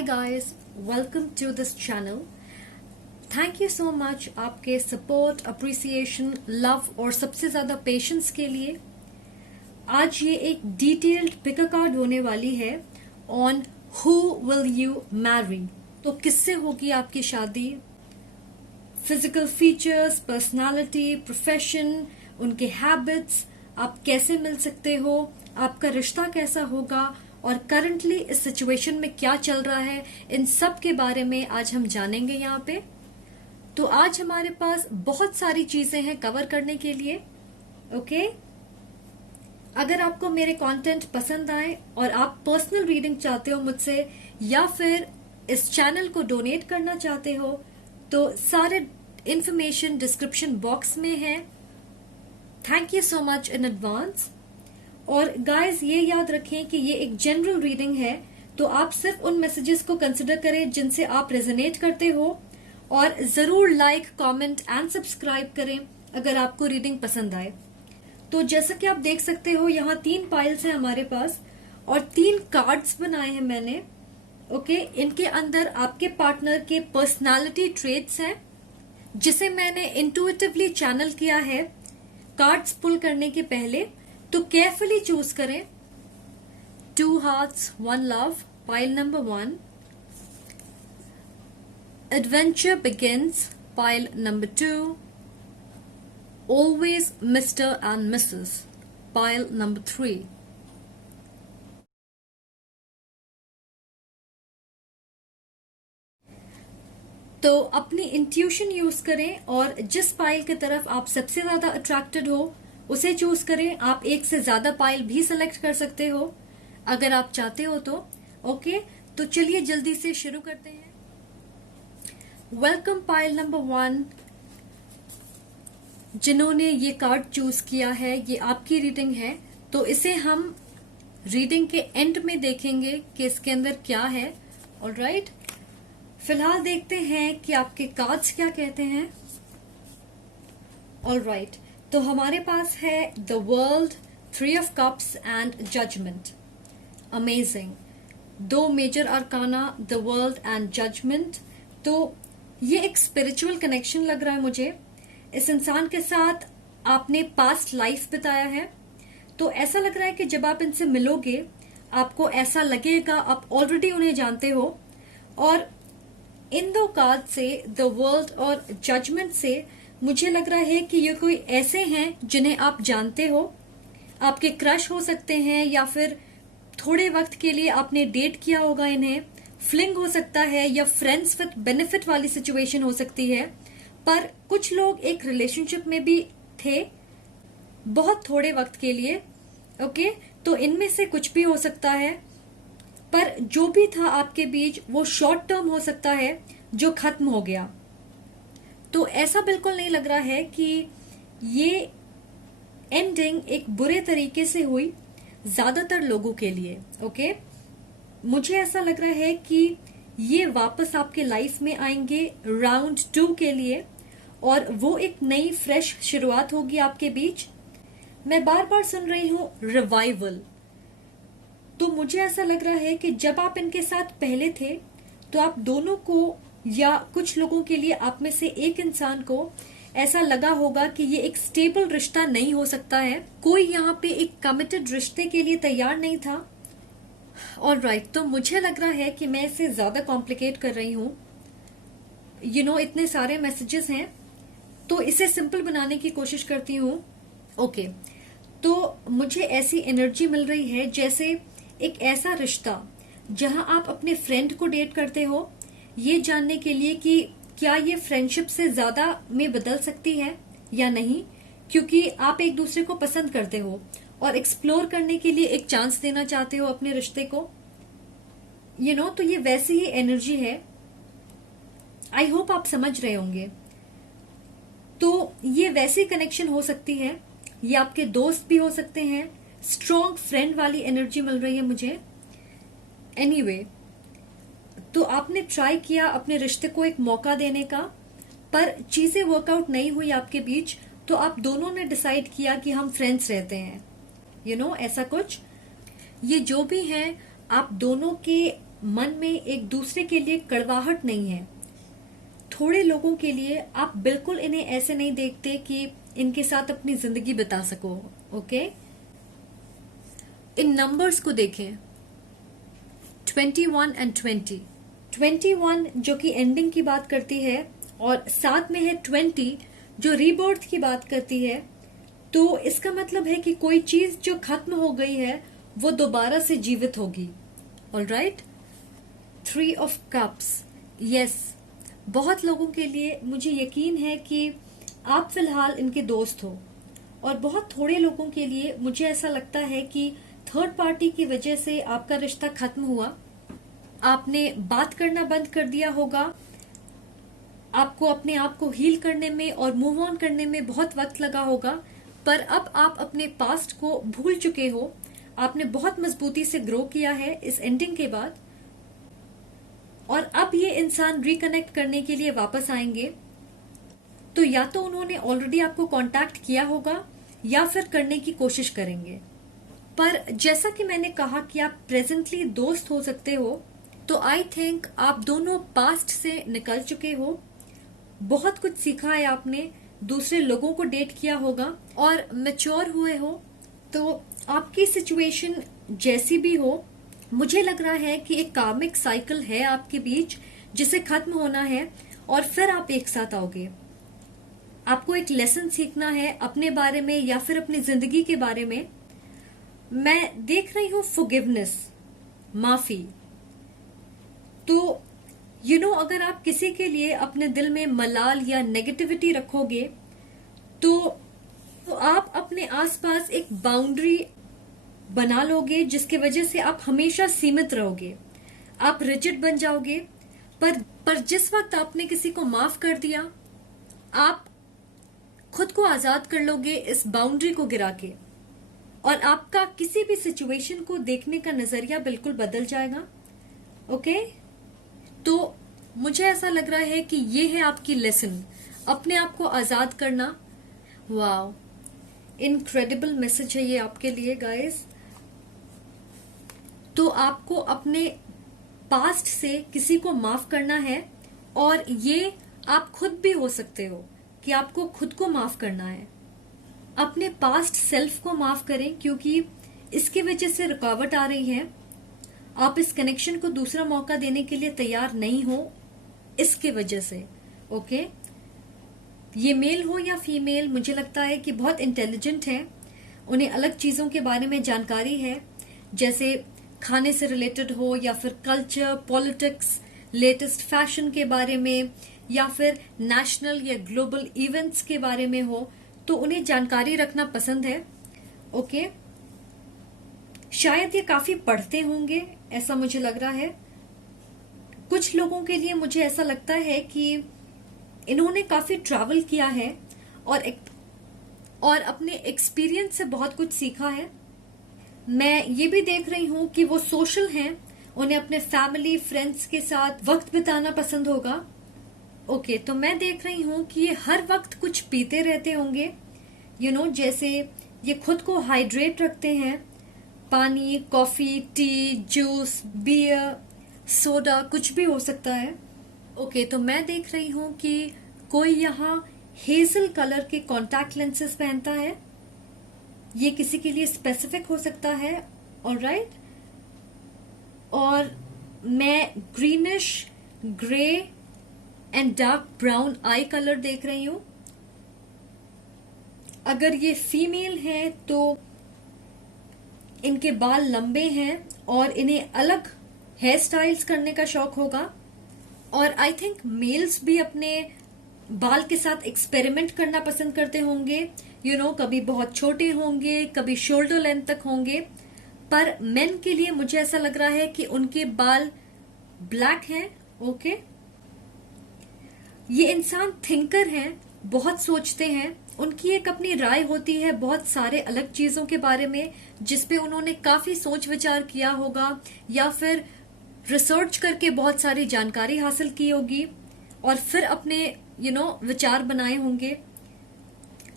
Hi guys, welcome to this channel. Thank you so much आपके support, appreciation, love और सबसे ज्यादा patience के लिए। आज ये एक डिटेल्ड पिक कार्ड होने वाली है on who will you Mary. तो किससे होगी आपकी शादी, फिजिकल फीचर्स, पर्सनालिटी, प्रोफेशन, उनके हैबिट्स, आप कैसे मिल सकते हो, आपका रिश्ता कैसा होगा और करंटली इस सिचुएशन में क्या चल रहा है, इन सब के बारे में आज हम जानेंगे यहाँ पे। तो आज हमारे पास बहुत सारी चीजें हैं कवर करने के लिए। ओके, अगर आपको मेरे कंटेंट पसंद आए और आप पर्सनल रीडिंग चाहते हो मुझसे या फिर इस चैनल को डोनेट करना चाहते हो तो सारे इंफॉर्मेशन डिस्क्रिप्शन बॉक्स में है। Thank you so much in advance. और गाइस ये याद रखें कि ये एक जनरल रीडिंग है, तो आप सिर्फ उन मैसेजेस को कंसिडर करें जिनसे आप रेजोनेट करते हो और जरूर लाइक, कमेंट एंड सब्सक्राइब करें अगर आपको रीडिंग पसंद आए। तो जैसा कि आप देख सकते हो यहाँ 3 पाइल्स हैं हमारे पास और 3 कार्ड्स बनाए हैं मैंने। ओके, इनके अंदर आपके पार्टनर के पर्सनालिटी ट्रेट्स हैं जिसे मैंने इंट्यूटिवली चैनल किया है कार्ड्स पुल करने के पहले। तो केयरफुली चूज करें। 2 hearts 1 love, pile number 1. Adventure begins, pile number 2. Always Mr. and Mrs, pile number 3. तो अपनी इंट्यूशन यूज करें और जिस पाइल की तरफ आप सबसे ज्यादा अट्रैक्टेड हो उसे चूज करें। आप एक से ज्यादा पाइल भी सिलेक्ट कर सकते हो अगर आप चाहते हो तो। ओके, तो चलिए जल्दी से शुरू करते हैं। Welcome pile number 1। जिन्होंने ये कार्ड चूज किया है, ये आपकी रीडिंग है, तो इसे हम रीडिंग के एंड में देखेंगे कि इसके अंदर क्या है। ऑलराइट, फिलहाल देखते हैं कि आपके कार्ड्स क्या कहते हैं। ऑलराइट, तो हमारे पास है the world, 3 of cups and judgement. Amazing, 2 major arcana, the world and judgement. तो ये एक स्पिरिचुअल कनेक्शन लग रहा है मुझे। इस इंसान के साथ आपने पास्ट लाइफ बिताया है, तो ऐसा लग रहा है कि जब आप इनसे मिलोगे आपको ऐसा लगेगा आप ऑलरेडी उन्हें जानते हो। और इन 2 कार्ड से, द वर्ल्ड और जजमेंट से, मुझे लग रहा है कि ये कोई ऐसे हैं जिन्हें आप जानते हो। आपके क्रश हो सकते हैं या फिर थोड़े वक्त के लिए आपने डेट किया होगा इन्हें। फ्लिंग हो सकता है या फ्रेंड्स विद बेनिफिट वाली सिचुएशन हो सकती है। पर कुछ लोग एक रिलेशनशिप में भी थे बहुत थोड़े वक्त के लिए। ओके, तो इनमें से कुछ भी हो सकता है, पर जो भी था आपके बीच वो शॉर्ट टर्म हो सकता है जो खत्म हो गया। तो ऐसा बिल्कुल नहीं लग रहा है कि ये एंडिंग एक बुरे तरीके से हुई ज्यादातर लोगों के लिए। ओके, मुझे ऐसा लग रहा है कि ये वापस आपके लाइफ में आएंगे राउंड 2 के लिए और वो एक नई फ्रेश शुरुआत होगी आपके बीच। मैं बार बार सुन रही हूं रिवाइवल, तो मुझे ऐसा लग रहा है कि जब आप इनके साथ पहले थे तो आप दोनों को या कुछ लोगों के लिए आप में से एक इंसान को ऐसा लगा होगा कि ये एक स्टेबल रिश्ता नहीं हो सकता है। कोई यहाँ पे एक कमिटेड रिश्ते के लिए तैयार नहीं था। ऑलराइट, तो मुझे लग रहा है कि मैं इसे ज्यादा कॉम्प्लिकेट कर रही हूँ। इतने सारे मैसेजेस हैं तो इसे सिंपल बनाने की कोशिश करती हूँ। ओके, तो मुझे ऐसी एनर्जी मिल रही है जैसे एक ऐसा रिश्ता जहां आप अपने फ्रेंड को डेट करते हो ये जानने के लिए कि क्या ये फ्रेंडशिप से ज्यादा में बदल सकती है या नहीं, क्योंकि आप एक दूसरे को पसंद करते हो और एक्सप्लोर करने के लिए एक चांस देना चाहते हो अपने रिश्ते को। तो ये वैसी ही एनर्जी है। आई होप आप समझ रहे होंगे। तो ये वैसी कनेक्शन हो सकती है, ये आपके दोस्त भी हो सकते हैं। स्ट्रॉन्ग फ्रेंड वाली एनर्जी मिल रही है मुझे। एनीवे, तो आपने ट्राई किया अपने रिश्ते को एक मौका देने का, पर चीजें वर्कआउट नहीं हुई आपके बीच, तो आप दोनों ने डिसाइड किया कि हम फ्रेंड्स रहते हैं। ऐसा कुछ। ये जो भी है, आप दोनों के मन में एक दूसरे के लिए कड़वाहट नहीं है। थोड़े लोगों के लिए आप बिल्कुल इन्हें ऐसे नहीं देखते कि इनके साथ अपनी जिंदगी बिता सको। ओके, इन नंबर्स को देखें, 21 एंड 20। 21 जो कि एंडिंग की बात करती है और साथ में है 20 जो रीबर्थ की बात करती है। तो इसका मतलब है कि कोई चीज जो खत्म हो गई है वो दोबारा से जीवित होगी। ऑलराइट, 3 ऑफ कप्स, यस, बहुत लोगों के लिए मुझे यकीन है कि आप फिलहाल इनके दोस्त हो, और बहुत थोड़े लोगों के लिए मुझे ऐसा लगता है कि थर्ड पार्टी की वजह से आपका रिश्ता खत्म हुआ। आपने बात करना बंद कर दिया होगा, आपको अपने आप को हील करने में और मूव ऑन करने में बहुत वक्त लगा होगा, पर अब आप अपने पास्ट को भूल चुके हो। आपने बहुत मजबूती से ग्रो किया है इस एंडिंग के बाद, और अब ये इंसान रिकनेक्ट करने के लिए वापस आएंगे। तो या तो उन्होंने ऑलरेडी आपको कांटेक्ट किया होगा या फिर करने की कोशिश करेंगे। पर जैसा कि मैंने कहा कि आप प्रेजेंटली दोस्त हो सकते हो, तो आई थिंक आप दोनों पास्ट से निकल चुके हो, बहुत कुछ सीखा है आपने, दूसरे लोगों को डेट किया होगा और मैच्योर हुए हो। तो आपकी सिचुएशन जैसी भी हो, मुझे लग रहा है कि एक कार्मिक साइकिल है आपके बीच जिसे खत्म होना है और फिर आप एक साथ आओगे। आपको एक लेसन सीखना है अपने बारे में या फिर अपनी जिंदगी के बारे में। मैं देख रही हूं फॉरगिवनेस, माफी। तो अगर आप किसी के लिए अपने दिल में मलाल या नेगेटिविटी रखोगे तो आप अपने आसपास एक बाउंड्री बना लोगे जिसकी वजह से आप हमेशा सीमित रहोगे, आप रिजिड बन जाओगे। पर जिस वक्त आपने किसी को माफ कर दिया, आप खुद को आजाद कर लोगे इस बाउंड्री को गिरा के, और आपका किसी भी सिचुएशन को देखने का नजरिया बिल्कुल बदल जाएगा। ओके, तो मुझे ऐसा लग रहा है कि ये है आपकी लेसन, अपने आप को आजाद करना। वाओ, इनक्रेडिबल मैसेज है ये आपके लिए गाइस। तो आपको अपने पास्ट से किसी को माफ करना है, और ये आप खुद भी हो सकते हो कि आपको खुद को माफ करना है। अपने पास्ट सेल्फ को माफ करें, क्योंकि इसकी वजह से रुकावट आ रही है। आप इस कनेक्शन को दूसरा मौका देने के लिए तैयार नहीं हो इसके वजह से। ओके, ये मेल हो या फीमेल, मुझे लगता है कि बहुत इंटेलिजेंट है, उन्हें अलग चीजों के बारे में जानकारी है, जैसे खाने से रिलेटेड हो या फिर कल्चर, पॉलिटिक्स, लेटेस्ट फैशन के बारे में, या फिर नेशनल या ग्लोबल इवेंट्स के बारे में हो, तो उन्हें जानकारी रखना पसंद है। ओके, शायद ये काफी पढ़ते होंगे, ऐसा मुझे लग रहा है। कुछ लोगों के लिए मुझे ऐसा लगता है कि इन्होंने काफी ट्रैवल किया है और अपने एक्सपीरियंस से बहुत कुछ सीखा है। मैं ये भी देख रही हूं कि वो सोशल हैं, उन्हें अपने फैमिली फ्रेंड्स के साथ वक्त बिताना पसंद होगा। ओके, तो मैं देख रही हूं कि ये हर वक्त कुछ पीते रहते होंगे, जैसे ये खुद को हाइड्रेट रखते हैं, पानी, coffee, tea, juice, beer, soda, कुछ भी हो सकता है। ओके, तो मैं देख रही हूं कि कोई यहाँ हेजल कलर के कॉन्टैक्ट लेंसेज पहनता है, ये किसी के लिए स्पेसिफिक हो सकता है। ऑलराइट, और मैं greenish, grey and dark brown I colour देख रही हूं। अगर ये फीमेल है तो इनके बाल लंबे हैं और इन्हें अलग हेयर स्टाइल्स करने का शौक होगा, और आई थिंक मेल्स भी अपने बाल के साथ एक्सपेरिमेंट करना पसंद करते होंगे। कभी बहुत छोटे होंगे, कभी शोल्डर लेंथ तक होंगे, पर मेन के लिए मुझे ऐसा लग रहा है कि उनके बाल ब्लैक हैं। ओके, ये इंसान थिंकर हैं, बहुत सोचते हैं, उनकी एक अपनी राय होती है बहुत सारे अलग चीजों के बारे में, जिसपे उन्होंने काफी सोच विचार किया होगा या फिर रिसर्च करके बहुत सारी जानकारी हासिल की होगी और फिर अपने विचार बनाए होंगे।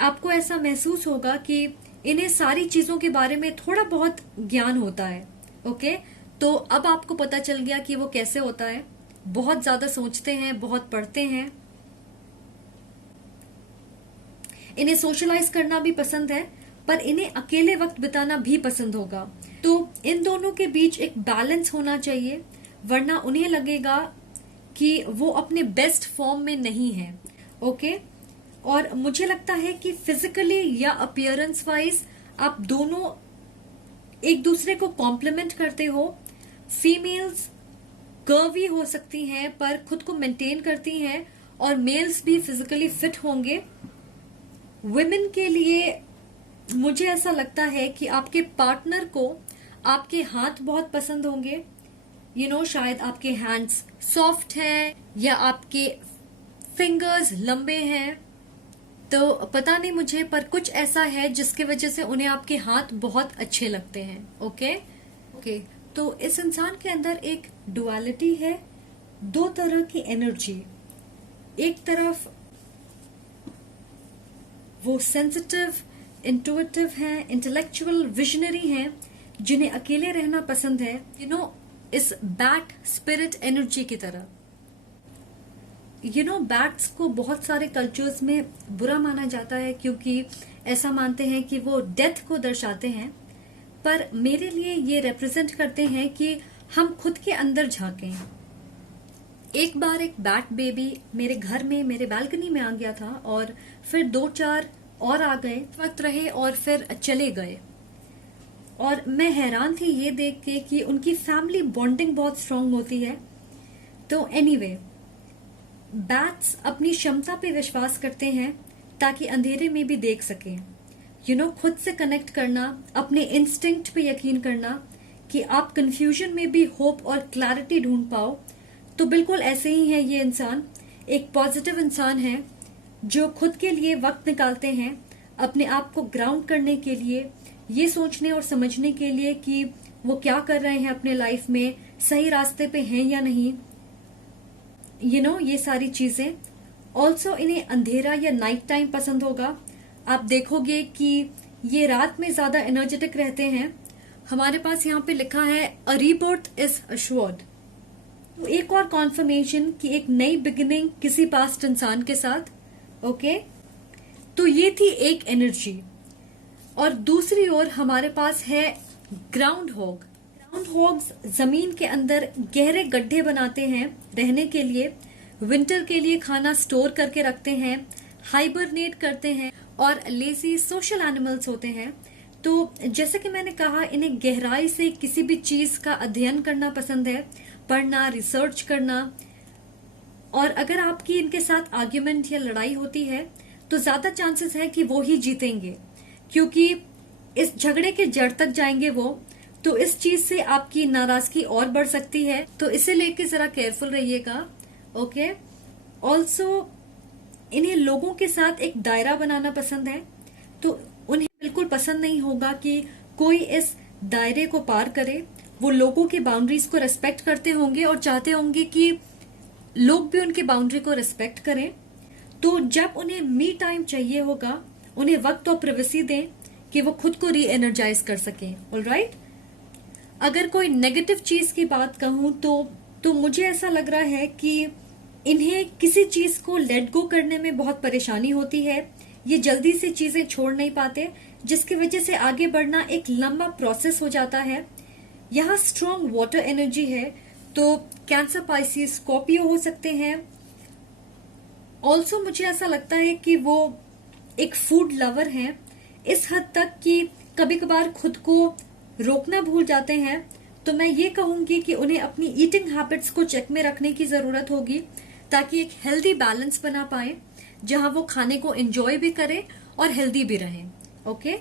आपको ऐसा महसूस होगा कि इन्हें सारी चीजों के बारे में थोड़ा बहुत ज्ञान होता है। ओके, तो अब आपको पता चल गया कि वो कैसे होता है। बहुत ज्यादा सोचते हैं, बहुत पढ़ते हैं, इन्हें सोशलाइज करना भी पसंद है, पर इन्हें अकेले वक्त बिताना भी पसंद होगा। तो इन दोनों के बीच एक बैलेंस होना चाहिए, वरना उन्हें लगेगा कि वो अपने बेस्ट फॉर्म में नहीं है। ओके, और मुझे लगता है कि फिजिकली या अपीयरेंस वाइज आप दोनों एक दूसरे को कॉम्प्लीमेंट करते हो। फीमेल्स कर्वी हो सकती हैं पर खुद को मेंटेन करती हैं, और मेल्स भी फिजिकली फिट होंगे। वुमेन के लिए मुझे ऐसा लगता है कि आपके पार्टनर को आपके हाथ बहुत पसंद होंगे। शायद आपके हैंड्स सॉफ्ट हैं या आपके फिंगर्स लंबे हैं, तो पता नहीं मुझे, पर कुछ ऐसा है जिसकी वजह से उन्हें आपके हाथ बहुत अच्छे लगते हैं। ओके, तो इस इंसान के अंदर एक डुअलिटी है, दो तरह की एनर्जी। एक तरफ वो सेंसिटिव, इंटुइटिव हैं, इंटेलेक्चुअल, विजनरी हैं, जिन्हें अकेले रहना पसंद है, इस बैट स्पिरिट एनर्जी की तरह। बैट्स को बहुत सारे कल्चर्स में बुरा माना जाता है, क्योंकि ऐसा मानते हैं कि वो डेथ को दर्शाते हैं, पर मेरे लिए ये रिप्रेजेंट करते हैं कि हम खुद के अंदर झांकें। एक बार एक बैट बेबी मेरे घर में, मेरे बालकनी में आ गया था, और फिर 2-4 और आ गए, वक्त रहे और फिर चले गए। और मैं हैरान थी ये देख के कि उनकी फैमिली बॉन्डिंग बहुत स्ट्रांग होती है। तो एनीवे, बैट्स अपनी क्षमता पे विश्वास करते हैं ताकि अंधेरे में भी देख सकें। खुद से कनेक्ट करना, अपने इंस्टिंक्ट पे यकीन करना कि आप कंफ्यूजन में भी होप और क्लैरिटी ढूंढ पाओ। तो बिल्कुल ऐसे ही है ये इंसान। एक पॉजिटिव इंसान है जो खुद के लिए वक्त निकालते हैं, अपने आप को ग्राउंड करने के लिए, ये सोचने और समझने के लिए कि वो क्या कर रहे हैं अपने लाइफ में, सही रास्ते पे हैं या नहीं, ये सारी चीजें। ऑल्सो इन्हें अंधेरा या नाइट टाइम पसंद होगा। आप देखोगे कि ये रात में ज्यादा एनर्जेटिक रहते हैं। हमारे पास यहाँ पे लिखा है अ रीबर्थ इज अश्योर्ड। तो एक और कॉन्फर्मेशन कि एक नई बिगिनिंग किसी पास्ट इंसान के साथ। ओके, तो ये थी एक एनर्जी। और दूसरी ओर हमारे पास है ग्राउंड हॉग। ग्राउंड हॉग्स जमीन के अंदर गहरे गड्ढे बनाते हैं रहने के लिए, विंटर के लिए खाना स्टोर करके रखते हैं, हाइबरनेट करते हैं, और लेजी सोशल एनिमल्स होते हैं। तो जैसे कि मैंने कहा, इन्हें गहराई से किसी भी चीज का अध्ययन करना पसंद है, पढ़ना, रिसर्च करना। और अगर आपकी इनके साथ आर्ग्यूमेंट या लड़ाई होती है तो ज्यादा चांसेस है कि वो ही जीतेंगे, क्योंकि इस झगड़े के जड़ तक जाएंगे वो। तो इस चीज से आपकी नाराजगी और बढ़ सकती है, तो इसे लेके जरा केयरफुल रहिएगा। ओके, ऑल्सो इन्हें लोगों के साथ एक दायरा बनाना पसंद है, तो उन्हें बिल्कुल पसंद नहीं होगा कि कोई इस दायरे को पार करे। वो लोगों की बाउंड्रीज को रेस्पेक्ट करते होंगे और चाहते होंगे कि लोग भी उनकी बाउंड्री को रेस्पेक्ट करें। तो जब उन्हें मी टाइम चाहिए होगा, उन्हें वक्त और प्राइवेसी दें कि वो खुद को री एनर्जाइज कर सकें। ऑलराइट, अगर कोई नेगेटिव चीज की बात कहूं तो मुझे ऐसा लग रहा है कि इन्हें किसी चीज को लेट गो करने में बहुत परेशानी होती है। ये जल्दी से चीजें छोड़ नहीं पाते, जिसकी वजह से आगे बढ़ना एक लंबा प्रोसेस हो जाता है। यहाँ स्ट्रॉन्ग वाटर एनर्जी है, तो कैंसर, पाइसिस, स्कॉर्पियो हो सकते हैं। ऑल्सो मुझे ऐसा लगता है कि वो एक फूड लवर हैं, इस हद तक कि कभी कभार खुद को रोकना भूल जाते हैं। तो मैं ये कहूंगी कि उन्हें अपनी ईटिंग हैबिट्स को चेक में रखने की जरूरत होगी, ताकि एक हेल्दी बैलेंस बना पाए, जहां वो खाने को एंजॉय भी करें और हेल्दी भी रहें। ओके,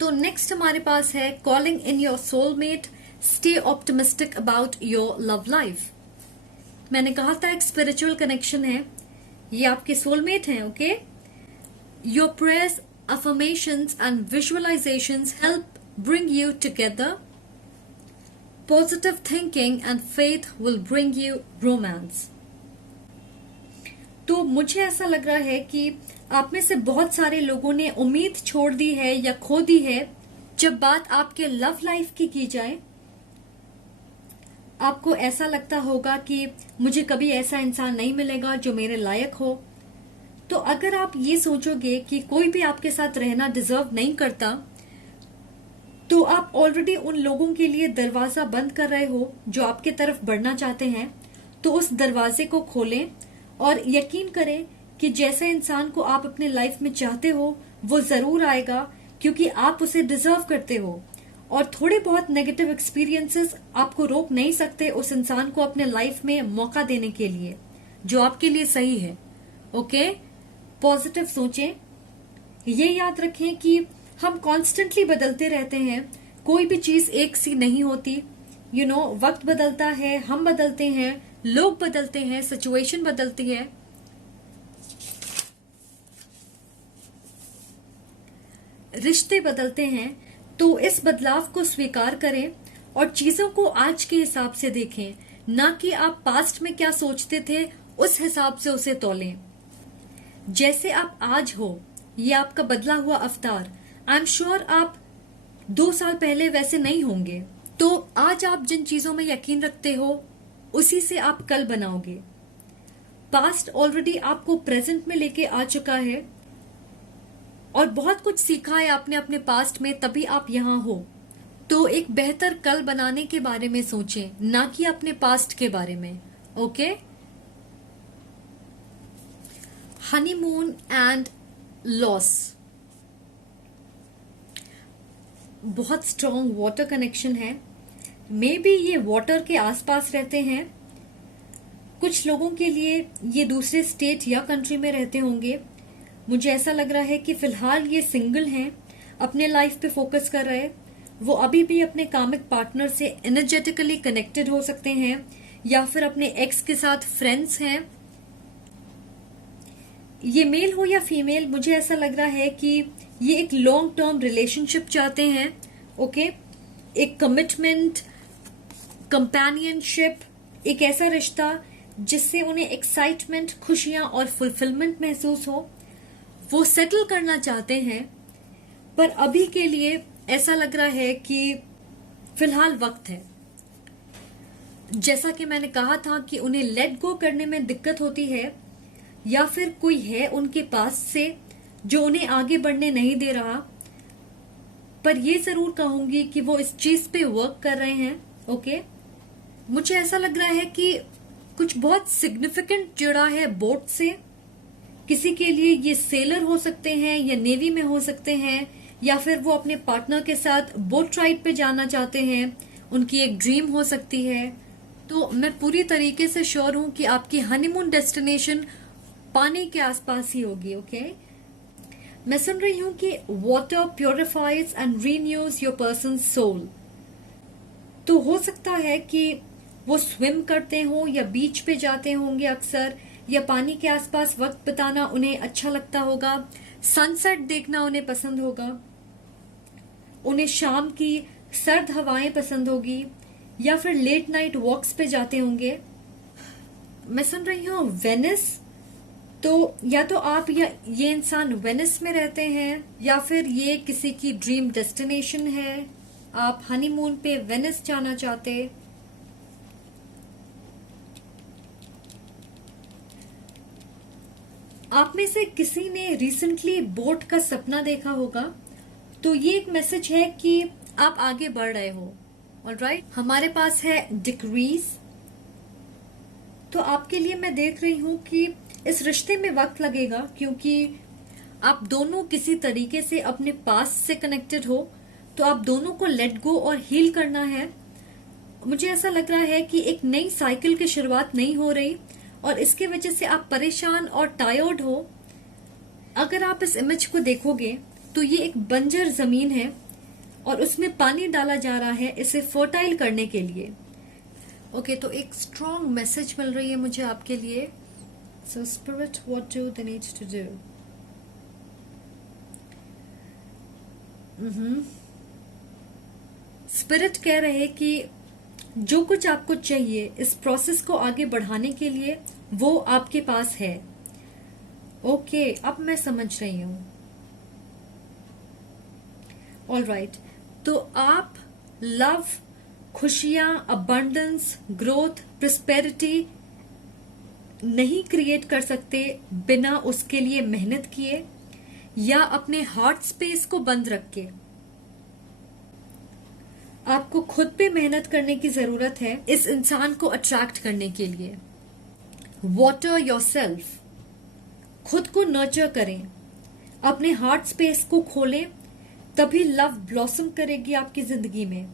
तो नेक्स्ट हमारे पास है calling in your soulmate, stay optimistic about your love life. मैंने कहा था एक स्पिरिचुअल कनेक्शन है, ये आपके सोलमेट हैं। Okay, your prayers, affirmations and visualizations help bring you together. Positive thinking and faith will bring you romance. तो मुझे ऐसा लग रहा है कि आप में से बहुत सारे लोगों ने उम्मीद छोड़ दी है या खो दी है जब बात आपके लव लाइफ की जाए। आपको ऐसा लगता होगा कि मुझे कभी ऐसा इंसान नहीं मिलेगा जो मेरे लायक हो। तो अगर आप ये सोचोगे कि कोई भी आपके साथ रहना डिजर्व नहीं करता, तो आप ऑलरेडी उन लोगों के लिए दरवाजा बंद कर रहे हो जो आपके तरफ बढ़ना चाहते हैं। तो उस दरवाजे को खोलें और यकीन करें कि जैसे इंसान को आप अपने लाइफ में चाहते हो वो जरूर आएगा, क्योंकि आप उसे डिजर्व करते हो। और थोड़े बहुत नेगेटिव एक्सपीरियंसेस आपको रोक नहीं सकते उस इंसान को अपने लाइफ में मौका देने के लिए जो आपके लिए सही है। ओके, पॉजिटिव सोचें। ये याद रखें कि हम कॉन्स्टेंटली बदलते रहते हैं, कोई भी चीज एक सी नहीं होती। वक्त बदलता है, हम बदलते हैं, लोग बदलते हैं, सिचुएशन बदलती है। रिश्ते बदलते हैं। तो इस बदलाव को स्वीकार करें और चीजों को आज के हिसाब से देखें, ना कि आप पास्ट में क्या सोचते थे उस हिसाब से उसे तौलें। जैसे आप आज हो, ये आपका बदला हुआ अवतार। आई एम श्योर आप 2 साल पहले वैसे नहीं होंगे। तो आज आप जिन चीजों में यकीन रखते हो उसी से आप कल बनाओगे। पास्ट ऑलरेडी आपको प्रेजेंट में लेके आ चुका है और बहुत कुछ सीखा है आपने अपने पास्ट में, तभी आप यहाँ हो। तो एक बेहतर कल बनाने के बारे में सोचें, ना कि अपने पास्ट के बारे में। Okay, honeymoon and loss. बहुत स्ट्रॉन्ग वाटर कनेक्शन है। मे बी ये वाटर के आसपास रहते हैं। कुछ लोगों के लिए ये दूसरे स्टेट या कंट्री में रहते होंगे। मुझे ऐसा लग रहा है कि फिलहाल ये सिंगल हैं, अपने लाइफ पे फोकस कर रहे हैं। वो अभी भी अपने कामिक पार्टनर से एनर्जेटिकली कनेक्टेड हो सकते हैं या फिर अपने एक्स के साथ फ्रेंड्स हैं। ये मेल हो या फीमेल, मुझे ऐसा लग रहा है कि ये एक लॉन्ग टर्म रिलेशनशिप चाहते हैं। ओके, एक कमिटमेंट, कंपेनियनशिप, एक ऐसा रिश्ता जिससे उन्हें एक्साइटमेंट, खुशियां और फुलफिलमेंट महसूस हो। वो सेटल करना चाहते हैं, पर अभी के लिए ऐसा लग रहा है कि फिलहाल वक्त है। जैसा कि मैंने कहा था कि उन्हें लेट गो करने में दिक्कत होती है, या फिर कोई है उनके पास से जो उन्हें आगे बढ़ने नहीं दे रहा। पर ये जरूर कहूंगी कि वो इस चीज पे वर्क कर रहे हैं। ओके, मुझे ऐसा लग रहा है कि कुछ बहुत सिग्निफिकेंट जुड़ा है बोट से। किसी के लिए ये सेलर हो सकते हैं या नेवी में हो सकते हैं, या फिर वो अपने पार्टनर के साथ बोट राइड पे जाना चाहते हैं। उनकी एक ड्रीम हो सकती है। तो मैं पूरी तरीके से श्योर हूं कि आपकी हनीमून डेस्टिनेशन पानी के आसपास ही होगी। ओके, मैं सुन रही हूं कि water purifies and renews your person soul. तो हो सकता है कि वो स्विम करते हो या बीच पे जाते होंगे अक्सर, या पानी के आसपास वक्त बिताना उन्हें अच्छा लगता होगा। सनसेट देखना उन्हें पसंद होगा। उन्हें शाम की सर्द हवाएं पसंद होगी, या फिर लेट नाइट वॉक्स पे जाते होंगे। मैं सुन रही हूँ वेनिस। तो या तो आप या ये इंसान वेनिस में रहते हैं, या फिर ये किसी की ड्रीम डेस्टिनेशन है। आप हनीमून पे वेनिस जाना चाहते। आप में से किसी ने रिसेंटली बोट का सपना देखा होगा। तो ये एक मैसेज है कि आप आगे बढ़ रहे हो। ऑलराइट, हमारे पास है डिक्रीज। तो आपके लिए मैं देख रही हूं कि इस रिश्ते में वक्त लगेगा, क्योंकि आप दोनों किसी तरीके से अपने पास से कनेक्टेड हो। तो आप दोनों को लेट गो और हील करना है। मुझे ऐसा लग रहा है कि एक नई साइकिल की शुरुआत नहीं हो रही, और इसके वजह से आप परेशान और टायर्ड हो। अगर आप इस इमेज को देखोगे तो ये एक बंजर जमीन है और उसमें पानी डाला जा रहा है इसे फर्टाइल करने के लिए। ओके, तो एक स्ट्रॉन्ग मैसेज मिल रही है मुझे आपके लिए। So spirit, what do they need to do? Spirit कह रहे कि जो कुछ आपको चाहिए इस प्रोसेस को आगे बढ़ाने के लिए वो आपके पास है। ओके, अब मैं समझ रही हूं। ऑलराइट, तो आप लव, खुशियां, अबंडेंस, ग्रोथ, प्रोस्पेरिटी नहीं क्रिएट कर सकते बिना उसके लिए मेहनत किए या अपने हार्ट स्पेस को बंद रख के। आपको खुद पे मेहनत करने की जरूरत है इस इंसान को अट्रैक्ट करने के लिए। वाटर योरसेल्फ, खुद को नर्चर करें, अपने हार्ट स्पेस को खोलें, तभी लव ब्लॉसम करेगी आपकी जिंदगी में।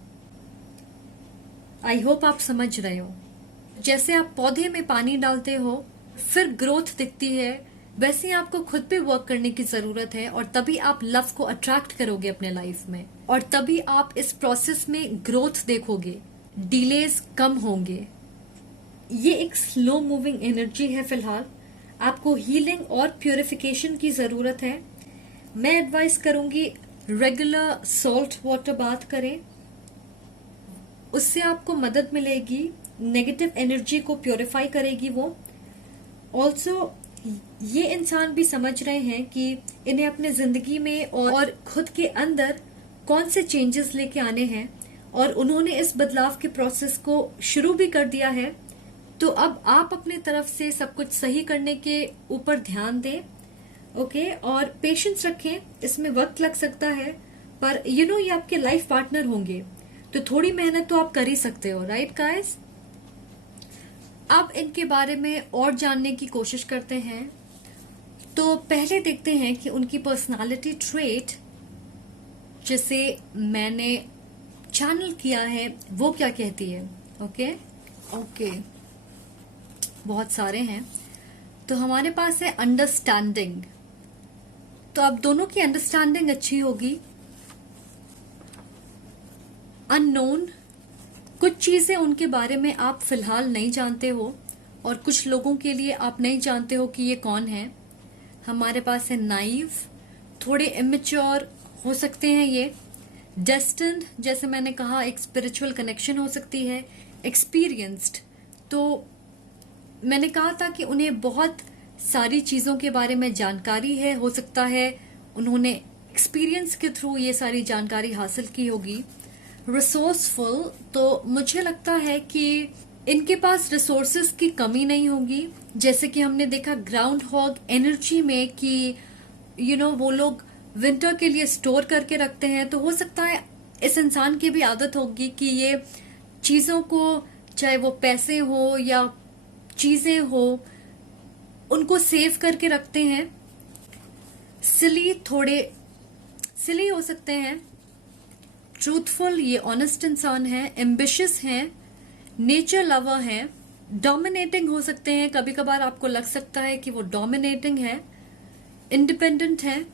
आई होप आप समझ रहे हो। जैसे आप पौधे में पानी डालते हो फिर ग्रोथ दिखती है, वैसे ही आपको खुद पे वर्क करने की जरूरत है और तभी आप लव को अट्रैक्ट करोगे अपने लाइफ में और तभी आप इस प्रोसेस में ग्रोथ देखोगे, डिलेज कम होंगे। ये एक स्लो मूविंग एनर्जी है। फिलहाल आपको हीलिंग और प्योरिफिकेशन की जरूरत है। मैं एडवाइस करूंगी रेगुलर सॉल्ट वाटर बाथ करें, उससे आपको मदद मिलेगी, नेगेटिव एनर्जी को प्योरीफाई करेगी वो। ऑल्सो ये इंसान भी समझ रहे हैं कि इन्हें अपने जिंदगी में और खुद के अंदर कौन से चेंजेस लेके आने हैं और उन्होंने इस बदलाव के प्रोसेस को शुरू भी कर दिया है। तो अब आप अपने तरफ से सब कुछ सही करने के ऊपर ध्यान दें, ओके, और पेशेंस रखें। इसमें वक्त लग सकता है पर ये आपके लाइफ पार्टनर होंगे तो थोड़ी मेहनत तो आप कर ही सकते हो, राइट गाइस। अब इनके बारे में और जानने की कोशिश करते हैं। तो पहले देखते हैं कि उनकी पर्सनालिटी ट्रेट जिसे मैंने चैनल किया है वो क्या कहती है। ओके, बहुत सारे हैं। तो हमारे पास है अंडरस्टैंडिंग, तो अब दोनों की अंडरस्टैंडिंग अच्छी होगी। अननोन, कुछ चीजें उनके बारे में आप फिलहाल नहीं जानते हो और कुछ लोगों के लिए आप नहीं जानते हो कि ये कौन है। हमारे पास है नाइव, थोड़े इमेच्योर हो सकते हैं ये। डेस्टिन्ड, जैसे मैंने कहा एक स्पिरिचुअल कनेक्शन हो सकती है। एक्सपीरियंस्ड, तो मैंने कहा था कि उन्हें बहुत सारी चीजों के बारे में जानकारी है, हो सकता है उन्होंने एक्सपीरियंस के थ्रू ये सारी जानकारी हासिल की होगी। रिसोर्सफुल, तो मुझे लगता है कि इनके पास रिसोर्सेस की कमी नहीं होगी। जैसे कि हमने देखा ग्राउंड हॉग एनर्जी में कि वो लोग विंटर के लिए स्टोर करके रखते हैं, तो हो सकता है इस इंसान की भी आदत होगी कि ये चीजों को, चाहे वो पैसे हो या चीजें हो, उनको सेव करके रखते हैं। सिली, थोड़े सिली हो सकते हैं। ट्रूथफुल, ये ऑनेस्ट इंसान है। एम्बिशियस हैं, नेचर लवर हैं। डोमिनेटिंग हो सकते हैं, कभी कभार आपको लग सकता है कि वो डोमिनेटिंग है। इंडिपेंडेंट हैं,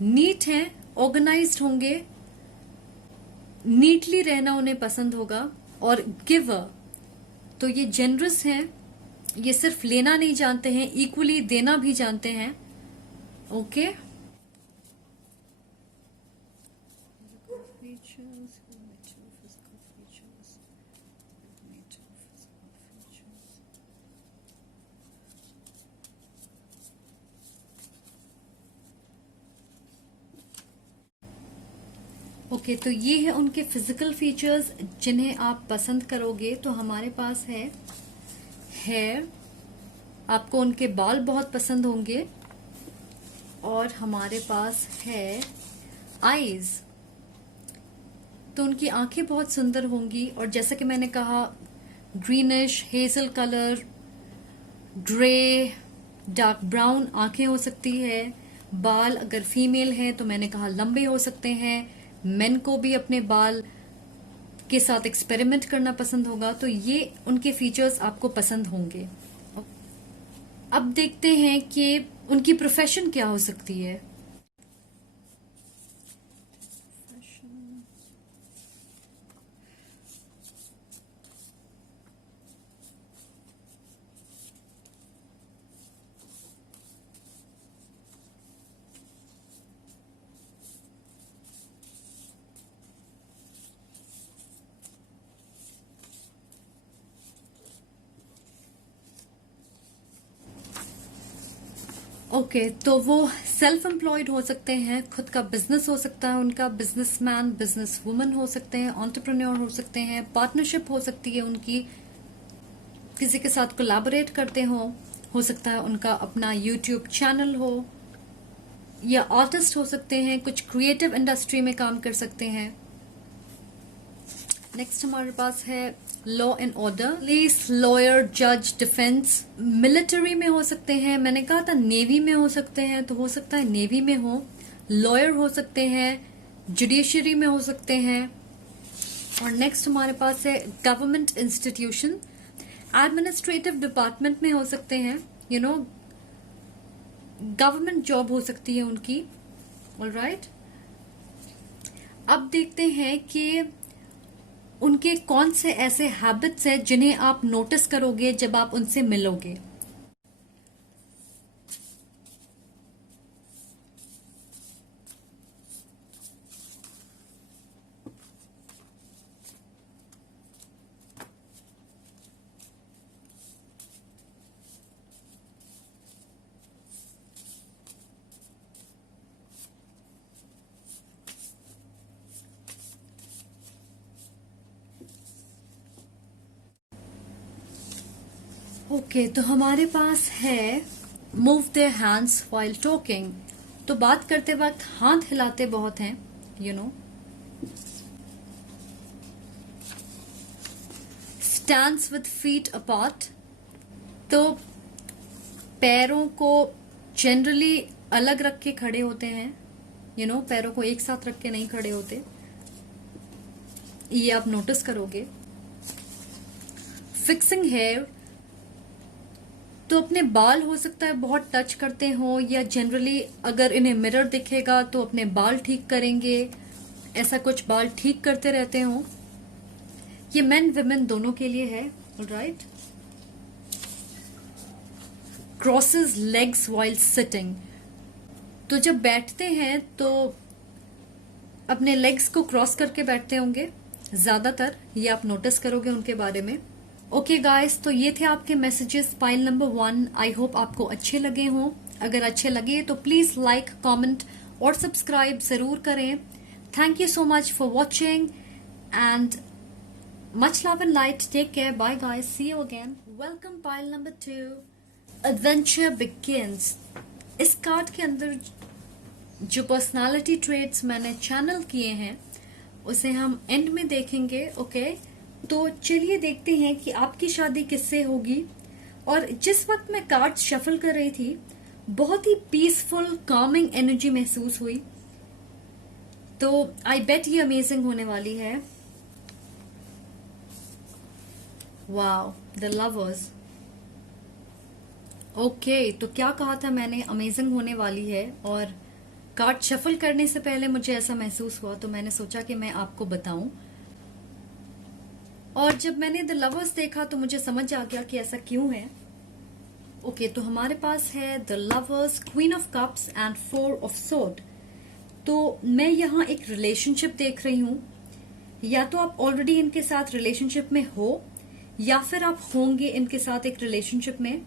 नीट हैं, ऑर्गेनाइज्ड होंगे, नीटली रहना उन्हें पसंद होगा। और गिवर, तो ये जेनरस हैं, ये सिर्फ लेना नहीं जानते हैं, इक्वली देना भी जानते हैं। ओके, ओके, तो ये है उनके फिजिकल फीचर्स जिन्हें आप पसंद करोगे। तो हमारे पास है हेयर, आपको उनके बाल बहुत पसंद होंगे। और हमारे पास है आईज, तो उनकी आंखें बहुत सुंदर होंगी। और जैसा कि मैंने कहा greenish, hazel colour, grey, dark brown आंखें हो सकती है। बाल अगर फीमेल है तो मैंने कहा लंबे हो सकते हैं। मेन को भी अपने बाल के साथ एक्सपेरिमेंट करना पसंद होगा, तो ये उनके फीचर्स आपको पसंद होंगे। अब देखते हैं कि उनकी प्रोफेशन क्या हो सकती है। ओके, तो वो सेल्फ एम्प्लॉयड हो सकते हैं, खुद का बिजनेस हो सकता है उनका, बिजनेसमैन बिजनेस वुमन हो सकते हैं, एंटरप्रेन्योर हो सकते हैं, पार्टनरशिप हो सकती है उनकी, किसी के साथ कोलैबोरेट करते हो सकता है उनका अपना यूट्यूब चैनल हो, या आर्टिस्ट हो सकते हैं, कुछ क्रिएटिव इंडस्ट्री में काम कर सकते हैं। नेक्स्ट हमारे पास है law and order, police, lawyer, जज, डिफेंस, मिलिट्री में हो सकते हैं, मैंने कहा था नेवी में हो सकते हैं, तो हो सकता है नेवी में हो, लॉयर हो सकते हैं, जुडिशरी में हो सकते हैं। और नेक्स्ट हमारे पास है गवर्नमेंट इंस्टीट्यूशन, एडमिनिस्ट्रेटिव डिपार्टमेंट में हो सकते हैं, गवर्नमेंट जॉब हो सकती है उनकी। ऑलराइट, अब देखते हैं कि उनके कौन से ऐसे हैबिट्स हैं जिन्हें आप नोटिस करोगे जब आप उनसे मिलोगे। ओके, तो हमारे पास है move their hands while talking, तो बात करते वक्त हाथ हिलाते बहुत हैं, स्टैंड्स विद फीट अपार्ट, तो पैरों को जनरली अलग रख के खड़े होते हैं, पैरों को एक साथ रख के नहीं खड़े होते, ये आप नोटिस करोगे। फिक्सिंग हेयर, तो अपने बाल हो सकता है बहुत टच करते हो, या जनरली अगर इन्हें मिरर दिखेगा तो अपने बाल ठीक करेंगे, ऐसा कुछ बाल ठीक करते रहते हो। ये मेन विमेन दोनों के लिए है। Alright, crosses legs while sitting, तो जब बैठते हैं तो अपने लेग्स को क्रॉस करके बैठते होंगे ज्यादातर, ये आप नोटिस करोगे उनके बारे में। ओके गाइस, तो ये थे आपके messages pile number 1। I hope आपको अच्छे लगे हों। अगर अच्छे लगे तो प्लीज लाइक, कमेंट और सब्सक्राइब जरूर करें। Thank you so much for watching and much love and light. Take care, bye guys, see you again. Welcome pile number 2, adventure begins. इस कार्ड के अंदर जो पर्सनालिटी ट्रेट्स मैंने चैनल किए हैं उसे हम एंड में देखेंगे। ओके, तो चलिए देखते हैं कि आपकी शादी किससे होगी। और जिस वक्त मैं कार्ड शफल कर रही थी बहुत ही पीसफुल कामिंग एनर्जी महसूस हुई, तो आई बेट ये अमेजिंग होने वाली है। Wow, the lovers. ओके, तो क्या कहा था मैंने, अमेजिंग होने वाली है। और कार्ड शफल करने से पहले मुझे ऐसा महसूस हुआ तो मैंने सोचा कि मैं आपको बताऊं। और जब मैंने द लवर्स देखा तो मुझे समझ आ गया कि ऐसा क्यों है। ओके, तो हमारे पास है the lovers, queen of cups and 4 of sword. तो मैं यहाँ एक रिलेशनशिप देख रही हूँ, या तो आप ऑलरेडी इनके साथ रिलेशनशिप में हो या फिर आप होंगे इनके साथ एक रिलेशनशिप में।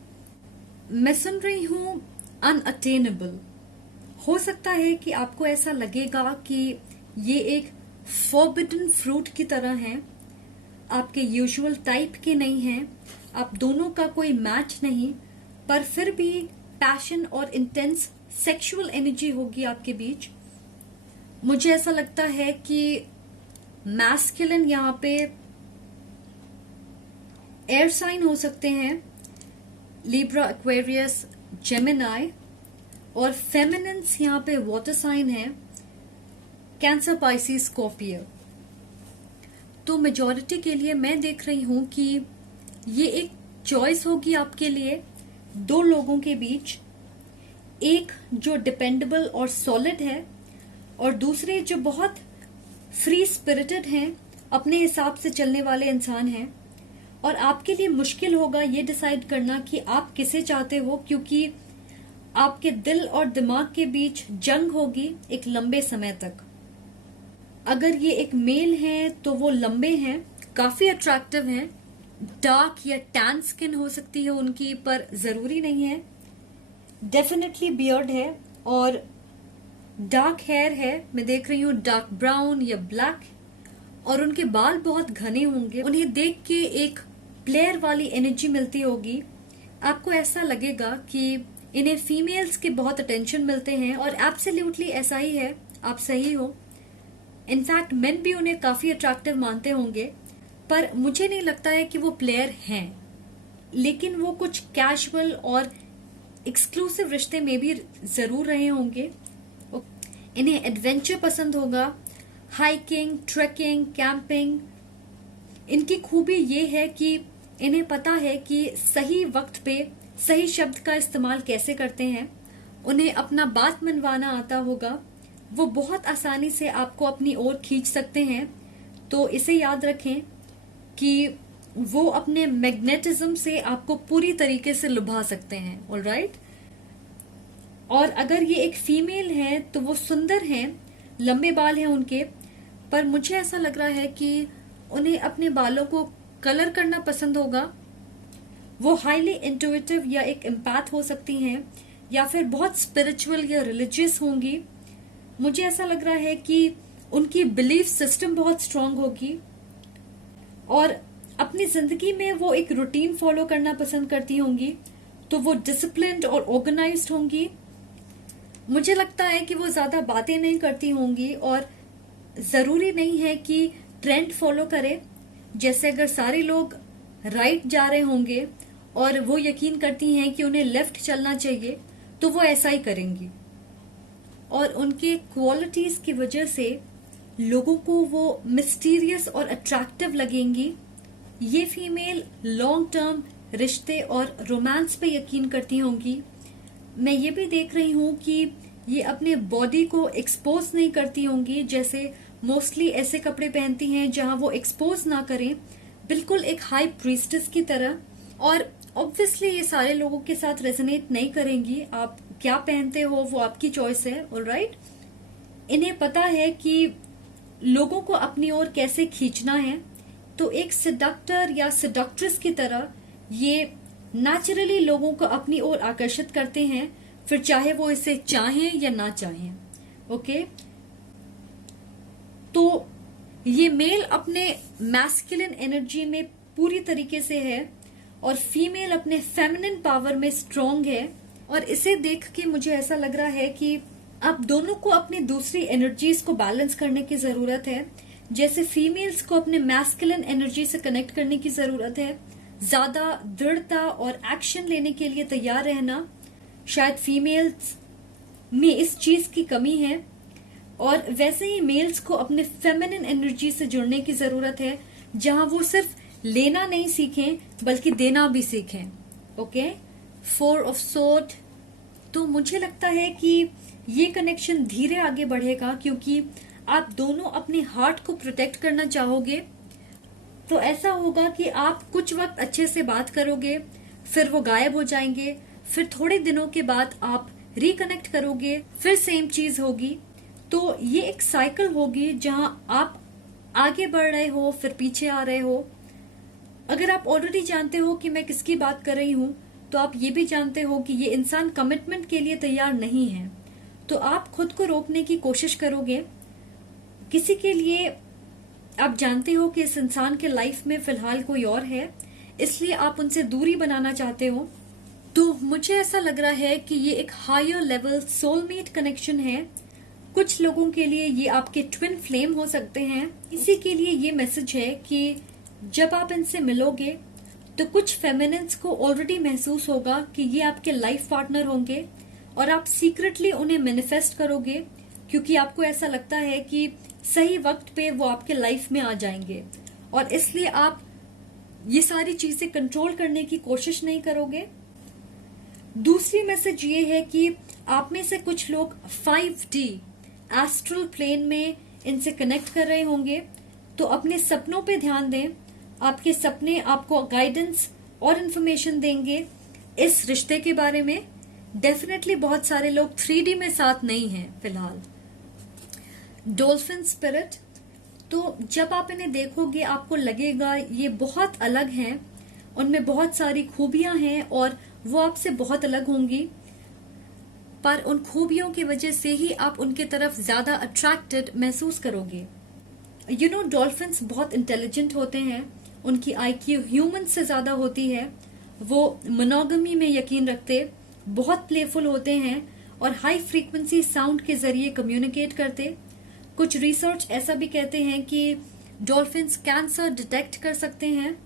मैं सुन रही हूँ अनअटेनेबल। हो सकता है कि आपको ऐसा लगेगा कि ये एक फॉरबिडन फ्रूट की तरह है, आपके यूजुअल टाइप के नहीं हैं, आप दोनों का कोई मैच नहीं, पर फिर भी पैशन और इंटेंस सेक्सुअल एनर्जी होगी आपके बीच। मुझे ऐसा लगता है कि मैस्कुलिन यहाँ पे एयर साइन हो सकते हैं, लिब्रा, एक्वेरियस, जेमिनाई, और फेमिनिन्स यहाँ पे वाटर साइन है, कैंसर, पाइसिस, स्कॉर्पियो। तो मेजॉरिटी के लिए मैं देख रही हूं कि ये एक चॉइस होगी आपके लिए 2 लोगों के बीच, एक जो डिपेंडेबल और सॉलिड है और दूसरे जो बहुत फ्री स्पिरिटेड हैं, अपने हिसाब से चलने वाले इंसान हैं। और आपके लिए मुश्किल होगा ये डिसाइड करना कि आप किसे चाहते हो, क्योंकि आपके दिल और दिमाग के बीच जंग होगी एक लंबे समय तक। अगर ये एक मेल है तो वो लंबे हैं, काफी अट्रैक्टिव हैं, डार्क या टैन स्किन हो सकती है उनकी, पर जरूरी नहीं है। डेफिनेटली बियर्ड है और डार्क हेयर है, मैं देख रही हूँ डार्क ब्राउन या ब्लैक, और उनके बाल बहुत घने होंगे। उन्हें देख के एक प्लेयर वाली एनर्जी मिलती होगी। आपको ऐसा लगेगा कि इन्हें फीमेल्स के बहुत अटेंशन मिलते हैं, और एब्सोल्युटली ऐसा ही है, आप सही हो। इनफैक्ट मेन भी उन्हें काफी अट्रैक्टिव मानते होंगे, पर मुझे नहीं लगता है कि वो प्लेयर हैं। लेकिन वो कुछ कैजुअल और एक्सक्लूसिव रिश्ते में भी जरूर रहे होंगे। इन्हें एडवेंचर पसंद होगा, हाइकिंग, ट्रेकिंग, कैंपिंग। इनकी खूबी ये है कि इन्हें पता है कि सही वक्त पे सही शब्द का इस्तेमाल कैसे करते हैं। उन्हें अपना बात मनवाना आता होगा। वो बहुत आसानी से आपको अपनी ओर खींच सकते हैं। तो इसे याद रखें कि वो अपने मैग्नेटिज्म से आपको पूरी तरीके से लुभा सकते हैं। ऑलराइट। और अगर ये एक फीमेल है तो वो सुंदर हैं, लंबे बाल हैं उनके, पर मुझे ऐसा लग रहा है कि उन्हें अपने बालों को कलर करना पसंद होगा। वो हाईली इंट्यूटिव या एक एम्पैथ हो सकती हैं, या फिर बहुत स्पिरिचुअल या रिलीजियस होंगी। मुझे ऐसा लग रहा है कि उनकी बिलीफ सिस्टम बहुत स्ट्रांग होगी, और अपनी जिंदगी में वो एक रूटीन फॉलो करना पसंद करती होंगी। तो वो डिसिप्लिन्ड और ऑर्गेनाइज्ड होंगी। मुझे लगता है कि वो ज्यादा बातें नहीं करती होंगी, और जरूरी नहीं है कि ट्रेंड फॉलो करे। जैसे अगर सारे लोग राइट जा रहे होंगे और वो यकीन करती हैं कि उन्हें लेफ्ट चलना चाहिए, तो वो ऐसा ही करेंगी। और उनके क्वालिटीज की वजह से लोगों को वो मिस्टीरियस और अट्रैक्टिव लगेंगी। ये फीमेल लॉन्ग टर्म रिश्ते और रोमांस पे यकीन करती होंगी। मैं ये भी देख रही हूँ कि ये अपने बॉडी को एक्सपोज नहीं करती होंगी। जैसे मोस्टली ऐसे कपड़े पहनती हैं जहां वो एक्सपोज ना करें, बिल्कुल एक हाई प्रीस्टेस की तरह। और ऑब्वियसली ये सारे लोगों के साथ रेजोनेट नहीं करेंगी। आप क्या पहनते हो वो आपकी चॉइस है। ऑलराइट। इन्हें पता है कि लोगों को अपनी ओर कैसे खींचना है। तो एक सिडक्टर या सिडक्ट्रेस की तरह ये नेचुरली लोगों को अपनी ओर आकर्षित करते हैं, फिर चाहे वो इसे चाहें या ना चाहें। ओके। तो ये मेल अपने मैस्कुलिन एनर्जी में पूरी तरीके से है, और फीमेल अपने फेमिनिन पावर में स्ट्रांग है। और इसे देख के मुझे ऐसा लग रहा है कि आप दोनों को अपनी दूसरी एनर्जीज को बैलेंस करने की जरूरत है। जैसे फीमेल्स को अपने मैस्कुलिन एनर्जी से कनेक्ट करने की जरूरत है, ज्यादा दृढ़ता और एक्शन लेने के लिए तैयार रहना। शायद फीमेल्स में इस चीज की कमी है। और वैसे ही मेल्स को अपने फेमिनिन एनर्जी से जुड़ने की जरूरत है, जहां वो सिर्फ लेना नहीं सीखें बल्कि देना भी सीखें। ओके। 4 of sword. तो मुझे लगता है कि ये कनेक्शन धीरे आगे बढ़ेगा, क्योंकि आप दोनों अपने हार्ट को प्रोटेक्ट करना चाहोगे। तो ऐसा होगा कि आप कुछ वक्त अच्छे से बात करोगे, फिर वो गायब हो जाएंगे, फिर थोड़े दिनों के बाद आप रिकनेक्ट करोगे, फिर सेम चीज होगी। तो ये एक साइकिल होगी जहां आप आगे बढ़ रहे हो, फिर पीछे आ रहे हो। अगर आप ऑलरेडी जानते हो कि मैं किसकी बात कर रही हूं, तो आप ये भी जानते हो कि ये इंसान कमिटमेंट के लिए तैयार नहीं है। तो आप खुद को रोकने की कोशिश करोगे। किसी के लिए आप जानते हो कि इस इंसान के लाइफ में फिलहाल कोई और है, इसलिए आप उनसे दूरी बनाना चाहते हो। तो मुझे ऐसा लग रहा है कि ये एक हायर लेवल सोलमेट कनेक्शन है। कुछ लोगों के लिए ये आपके ट्विन फ्लेम हो सकते हैं। इसी के लिए ये मैसेज है कि जब आप इनसे मिलोगे तो कुछ फेमिनिन्स को ऑलरेडी महसूस होगा कि ये आपके लाइफ पार्टनर होंगे, और आप सीक्रेटली उन्हें मैनिफेस्ट करोगे, क्योंकि आपको ऐसा लगता है कि सही वक्त पे वो आपके लाइफ में आ जाएंगे, और इसलिए आप ये सारी चीजें कंट्रोल करने की कोशिश नहीं करोगे। दूसरी मैसेज ये है कि आप में से कुछ लोग 5D एस्ट्रल प्लेन में इनसे कनेक्ट कर रहे होंगे। तो अपने सपनों पे ध्यान दें। आपके सपने आपको गाइडेंस और इन्फॉर्मेशन देंगे इस रिश्ते के बारे में। डेफिनेटली बहुत सारे लोग 3D में साथ नहीं हैं फिलहाल। Dolphin spirit. तो जब आप इन्हें देखोगे आपको लगेगा ये बहुत अलग हैं, उनमें बहुत सारी खूबियां हैं और वो आपसे बहुत अलग होंगी। पर उन खूबियों की वजह से ही आप उनके तरफ ज्यादा अट्रैक्टेड महसूस करोगे। यू नो, डॉल्फिन्स बहुत इंटेलिजेंट होते हैं, उनकी आईक्यू ह्यूमन से ज्यादा होती है, वो मोनोगमी में यकीन रखते, बहुत प्लेफुल होते हैं और हाई फ्रीक्वेंसी साउंड के जरिए कम्युनिकेट करते। कुछ रिसर्च ऐसा भी कहते हैं कि डॉल्फिन्स कैंसर डिटेक्ट कर सकते हैं,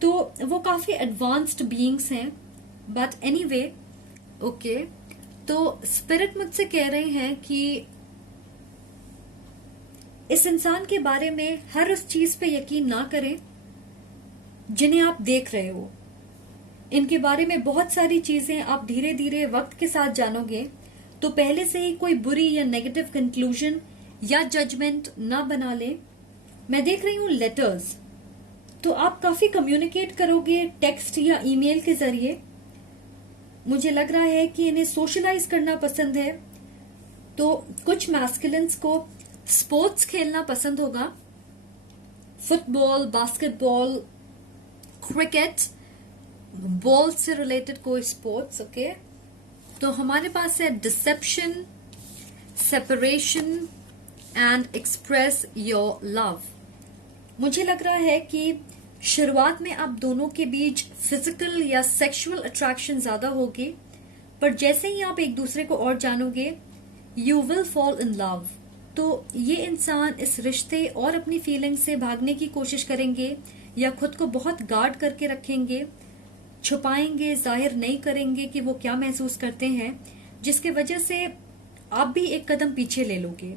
तो वो काफी एडवांस्ड बीइंग्स हैं। बट एनीवे, ओके, तो स्पिरिट मुझसे कह रहे हैं कि इस इंसान के बारे में हर उस चीज पे यकीन ना करें जिन्हें आप देख रहे हो। इनके बारे में बहुत सारी चीजें आप धीरे धीरे वक्त के साथ जानोगे, तो पहले से ही कोई बुरी या नेगेटिव कंक्लूजन या जजमेंट ना बना ले। मैं देख रही हूँ लेटर्स, तो आप काफी कम्युनिकेट करोगे टेक्स्ट या ईमेल के जरिए। मुझे लग रहा है कि इन्हें सोशलाइज करना पसंद है, तो कुछ मैस्कुलिन्स को स्पोर्ट्स खेलना पसंद होगा, फुटबॉल, बास्केटबॉल, क्रिकेट, बॉल से रिलेटेड कोई स्पोर्ट्स। ओके, तो हमारे पास है deception, separation and express your love. मुझे लग रहा है कि शुरुआत में आप दोनों के बीच फिजिकल या सेक्सुअल अट्रैक्शन ज्यादा होगी, पर जैसे ही आप एक दूसरे को और जानोगे, you will fall in love. तो ये इंसान इस रिश्ते और अपनी फीलिंग्स से भागने की कोशिश करेंगे या खुद को बहुत गार्ड करके रखेंगे, छुपाएंगे, जाहिर नहीं करेंगे कि वो क्या महसूस करते हैं, जिसके वजह से आप भी एक कदम पीछे ले लोगे।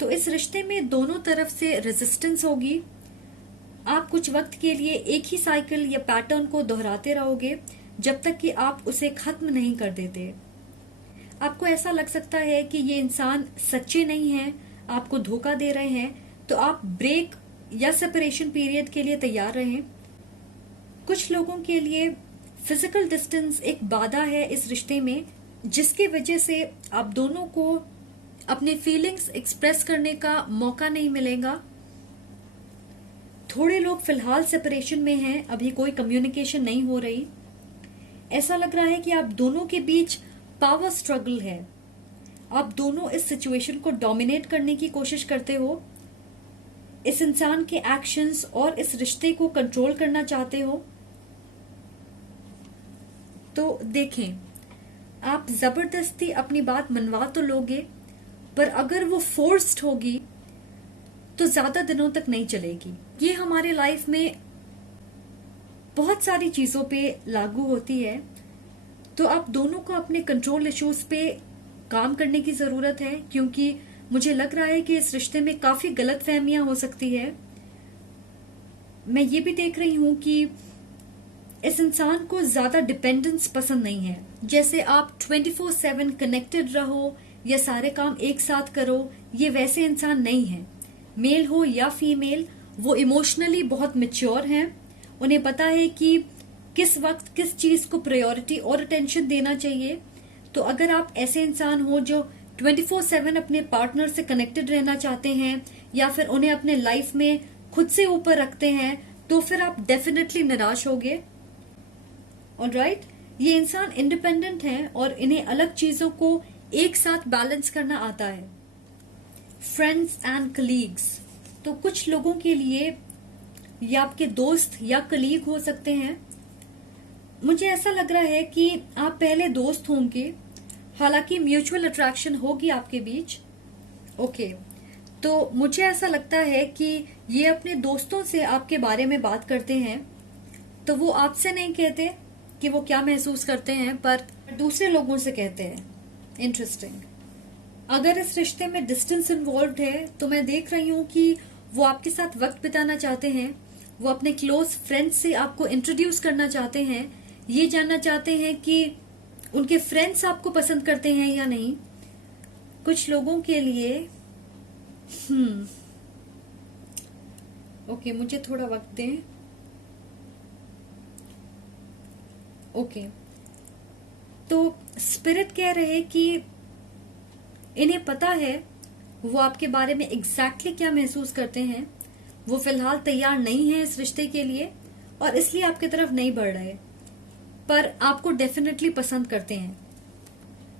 तो इस रिश्ते में दोनों तरफ से रेजिस्टेंस होगी। आप कुछ वक्त के लिए एक ही साइकिल या पैटर्न को दोहराते रहोगे जब तक कि आप उसे खत्म नहीं कर देते। आपको ऐसा लग सकता है कि ये इंसान सच्चे नहीं है, आपको धोखा दे रहे हैं, तो आप ब्रेक या सेपरेशन पीरियड के लिए तैयार रहें। कुछ लोगों के लिए फिजिकल डिस्टेंस एक बाधा है इस रिश्ते में, जिसकी वजह से आप दोनों को अपने फीलिंग्स एक्सप्रेस करने का मौका नहीं मिलेगा। थोड़े लोग फिलहाल सेपरेशन में हैं, अभी कोई कम्युनिकेशन नहीं हो रही। ऐसा लग रहा है कि आप दोनों के बीच पावर स्ट्रगल है, आप दोनों इस सिचुएशन को डोमिनेट करने की कोशिश करते हो, इस इंसान के एक्शंस और इस रिश्ते को कंट्रोल करना चाहते हो। तो देखें, आप जबरदस्ती अपनी बात मनवा तो लोगे, पर अगर वो फोर्स्ड होगी तो ज्यादा दिनों तक नहीं चलेगी। ये हमारे लाइफ में बहुत सारी चीजों पे लागू होती है, तो आप दोनों को अपने कंट्रोल इश्यूज पे काम करने की जरूरत है, क्योंकि मुझे लग रहा है कि इस रिश्ते में काफी गलतफहमियां हो सकती है। मैं ये भी देख रही हूं कि इस इंसान को ज्यादा डिपेंडेंस पसंद नहीं है, जैसे आप 24/7 कनेक्टेड रहो या सारे काम एक साथ करो, ये वैसे इंसान नहीं है। मेल हो या फीमेल, वो इमोशनली बहुत मैच्योर हैं, उन्हें पता है कि किस वक्त किस चीज को प्रायोरिटी और अटेंशन देना चाहिए। तो अगर आप ऐसे इंसान हो जो 24/7 अपने पार्टनर से कनेक्टेड रहना चाहते हैं या फिर उन्हें अपने लाइफ में खुद से ऊपर रखते हैं, तो फिर आप डेफिनेटली निराश होगे। ऑलराइट, ये इंसान इंडिपेंडेंट हैं और इन्हें अलग चीजों को एक साथ बैलेंस करना आता है। फ्रेंड्स एंड कलीग्स, तो कुछ लोगों के लिए ये आपके दोस्त या कलीग हो सकते हैं। मुझे ऐसा लग रहा है कि आप पहले दोस्त होंगे, हालांकि म्यूचुअल अट्रैक्शन होगी आपके बीच। ओके, तो मुझे ऐसा लगता है कि ये अपने दोस्तों से आपके बारे में बात करते हैं, तो वो आपसे नहीं कहते कि वो क्या महसूस करते हैं, पर दूसरे लोगों से कहते हैं। इंटरेस्टिंग। अगर इस रिश्ते में डिस्टेंस इन्वॉल्व है, तो मैं देख रही हूँ कि वो आपके साथ वक्त बिताना चाहते हैं, वो अपने क्लोज फ्रेंड्स से आपको इंट्रोड्यूस करना चाहते हैं, ये जानना चाहते हैं कि उनके फ्रेंड्स आपको पसंद करते हैं या नहीं। कुछ लोगों के लिए ओके, मुझे थोड़ा वक्त दें। ओके, तो स्पिरिट कह रहे हैं कि इन्हें पता है वो आपके बारे में एग्जैक्टली क्या महसूस करते हैं। वो फिलहाल तैयार नहीं है इस रिश्ते के लिए और इसलिए आपकी तरफ नहीं बढ़ रहे, पर आपको डेफिनेटली पसंद करते हैं।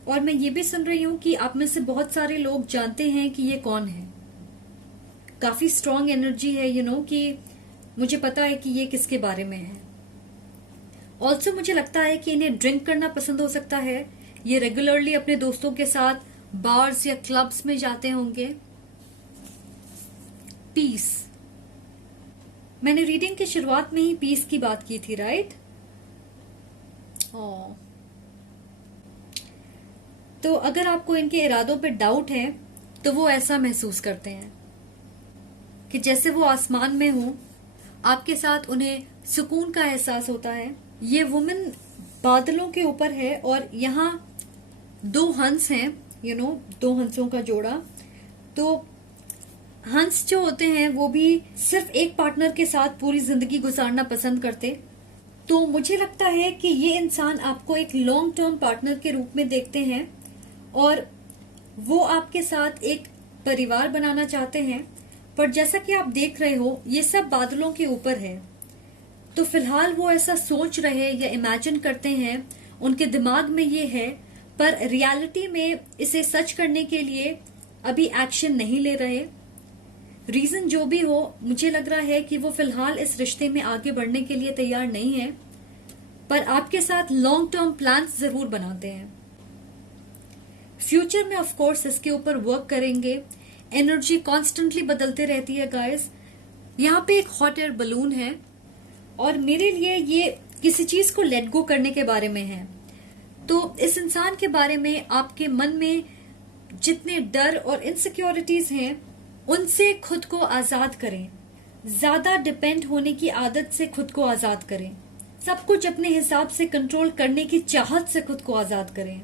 और मैं ये भी सुन रही हूं कि आप में से बहुत सारे लोग जानते हैं कि ये कौन है। काफी स्ट्रांग एनर्जी है कि मुझे पता है कि ये किसके बारे में है। ऑल्सो मुझे लगता है कि इन्हें ड्रिंक करना पसंद हो सकता है। ये रेगुलरली अपने दोस्तों के साथ बार्स या क्लब्स में जाते होंगे। पीस, मैंने रीडिंग की शुरुआत में ही पीस की बात की थी, राइट? तो अगर आपको इनके इरादों पे डाउट है तो वो ऐसा महसूस करते हैं कि जैसे वो आसमान में हो, आपके साथ उन्हें सुकून का एहसास होता है। ये वुमेन बादलों के ऊपर है और यहाँ दो हंस हैं, दो हंसों का जोड़ा। तो हंस जो होते हैं वो भी सिर्फ एक पार्टनर के साथ पूरी जिंदगी गुजारना पसंद करते। तो मुझे लगता है कि ये इंसान आपको एक लॉन्ग टर्म पार्टनर के रूप में देखते हैं और वो आपके साथ एक परिवार बनाना चाहते हैं। पर जैसा कि आप देख रहे हो, ये सब बादलों के ऊपर है। तो फिलहाल वो ऐसा सोच रहे या इमेजिन करते हैं, उनके दिमाग में ये है, पर रियलिटी में इसे सच करने के लिए अभी एक्शन नहीं ले रहे। रीजन जो भी हो, मुझे लग रहा है कि वो फिलहाल इस रिश्ते में आगे बढ़ने के लिए तैयार नहीं है, पर आपके साथ लॉन्ग टर्म प्लान्स जरूर बनाते हैं। फ्यूचर में ऑफ कोर्स इसके ऊपर वर्क करेंगे। एनर्जी कॉन्स्टेंटली बदलते रहती है गाइस। यहाँ पे एक हॉट एयर बलून है और मेरे लिए ये किसी चीज को लेट गो करने के बारे में है। तो इस इंसान के बारे में आपके मन में जितने डर और इनसिक्योरिटीज हैं, उनसे खुद को आजाद करें। ज्यादा डिपेंड होने की आदत से खुद को आजाद करें। सब कुछ अपने हिसाब से कंट्रोल करने की चाहत से खुद को आजाद करें।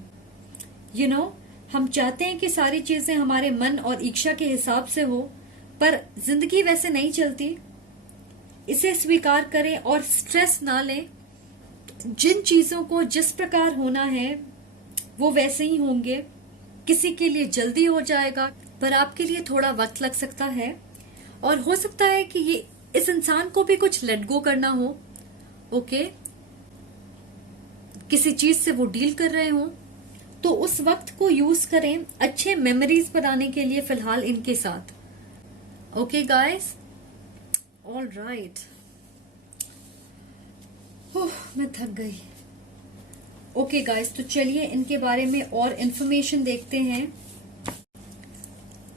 हम चाहते हैं कि सारी चीजें हमारे मन और इच्छा के हिसाब से हो, पर जिंदगी वैसे नहीं चलती। इसे स्वीकार करें और स्ट्रेस ना लें। जिन चीजों को जिस प्रकार होना है वो वैसे ही होंगे। किसी के लिए जल्दी हो जाएगा, पर आपके लिए थोड़ा वक्त लग सकता है। और हो सकता है कि ये इस इंसान को भी कुछ लेट गो करना हो। ओके, किसी चीज से वो डील कर रहे हो, तो उस वक्त को यूज करें अच्छे मेमोरीज बनाने के लिए फिलहाल इनके साथ। Okay guys, all right. मैं थक गई। ओके गाइस, तो चलिए इनके बारे में और इन्फॉर्मेशन देखते हैं।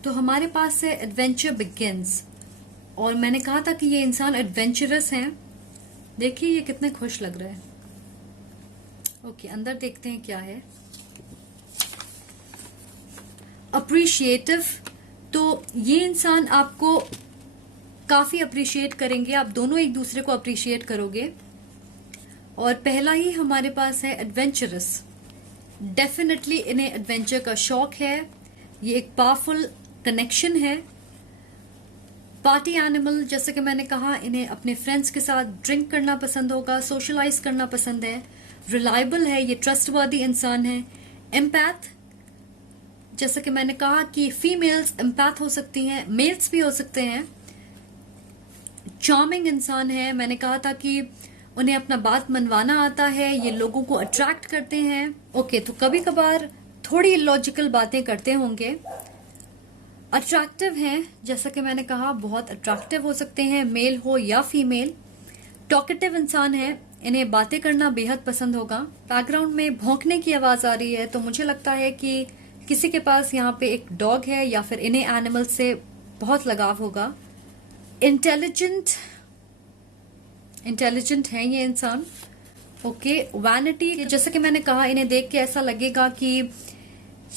तो हमारे पास है एडवेंचर बिगिंस, और मैंने कहा था कि ये इंसान एडवेंचरस हैं। देखिए ये कितने खुश लग रहे हैं। ओके, अंदर देखते हैं क्या है। अप्रिशिएटिव, तो ये इंसान आपको काफी अप्रिशिएट करेंगे। आप दोनों एक दूसरे को अप्रिशिएट करोगे। और पहला ही हमारे पास है एडवेंचरस। डेफिनेटली इन्हें एडवेंचर का शौक है। ये एक पावरफुल कनेक्शन है। पार्टी एनिमल, जैसे कि मैंने कहा, इन्हें अपने फ्रेंड्स के साथ ड्रिंक करना पसंद होगा, सोशलाइज करना पसंद है। रिलायबल है, ये ट्रस्टवर्दी इंसान है। एम्पैथ, जैसे कि मैंने कहा कि फीमेल्स एम्पैथ हो सकती हैं, मेल्स भी हो सकते हैं। चार्मिंग इंसान है, मैंने कहा था कि उन्हें अपना बात मनवाना आता है। ये लोगों को अट्रैक्ट करते हैं। ओके, तो कभी कभार थोड़ी इलॉजिकल बातें करते होंगे। अट्रैक्टिव हैं, जैसा कि मैंने कहा, बहुत अट्रैक्टिव हो सकते हैं, मेल हो या फीमेल। टॉकेटिव इंसान है, इन्हें बातें करना बेहद पसंद होगा। बैकग्राउंड में भौंकने की आवाज आ रही है, तो मुझे लगता है कि किसी के पास यहाँ पे एक डॉग है या फिर इन्हें एनिमल से बहुत लगाव होगा। इंटेलिजेंट है ये इंसान। ओके, वैनिटी, जैसा कि मैंने कहा, इन्हें देख के ऐसा लगेगा कि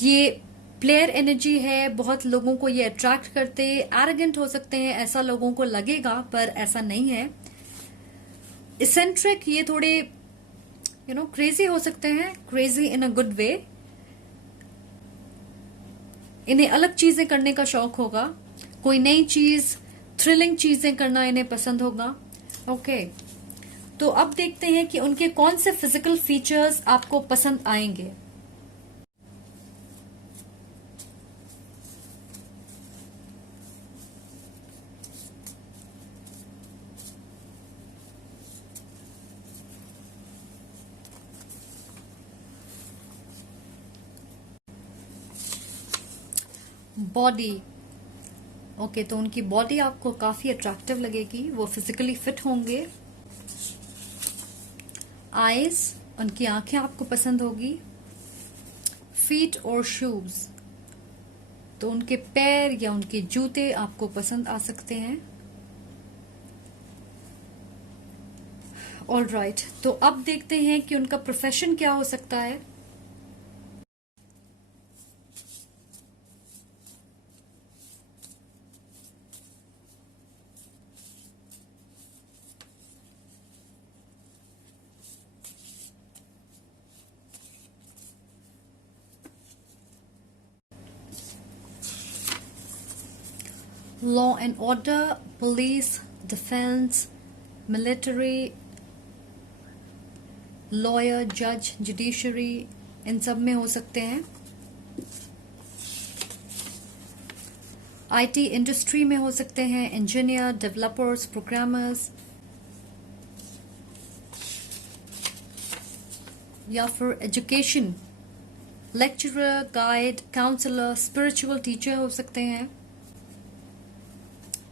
ये प्लेयर एनर्जी है, बहुत लोगों को ये अट्रैक्ट करते। एरोगेंट हो सकते हैं, ऐसा लोगों को लगेगा, पर ऐसा नहीं है। इसेंट्रिक, ये थोड़े क्रेजी हो सकते हैं, crazy in a good way. इन्हें अलग चीजें करने का शौक होगा। कोई नई चीज, थ्रिलिंग चीजें करना इन्हें पसंद होगा। ओके, तो अब देखते हैं कि उनके कौन से फिजिकल फीचर्स आपको पसंद आएंगे। बॉडी, ओके, तो उनकी बॉडी आपको काफी अट्रैक्टिव लगेगी, वो फिजिकली फिट होंगे। आईज, उनकी आंखें आपको पसंद होगी। फीट और शूज, तो उनके पैर या उनके जूते आपको पसंद आ सकते हैं। ऑल राइट, तो अब देखते हैं कि उनका प्रोफेशन क्या हो सकता है। Law and order, police, defence, military, lawyer, जज, जुडिशरी, इन सब में हो सकते हैं। आईटी इंडस्ट्री में हो सकते हैं, इंजीनियर, डेवलपर्स, प्रोग्रामर्स, या फिर education, lecturer, guide, counsellor, spiritual teacher हो सकते हैं,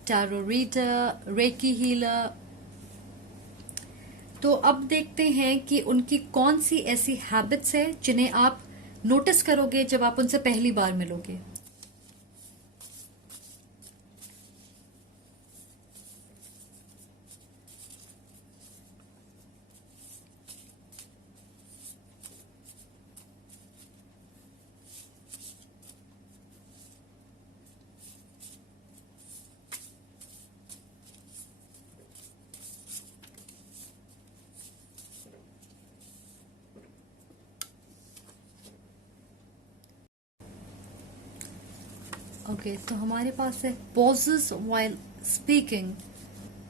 टैरो रीडर, रेकी हीलर। तो अब देखते हैं कि उनकी कौन सी ऐसी हैबिट्स है जिन्हें आप नोटिस करोगे जब आप उनसे पहली बार मिलोगे। ओके, तो हमारे पास है पॉजेस व्हाइल स्पीकिंग।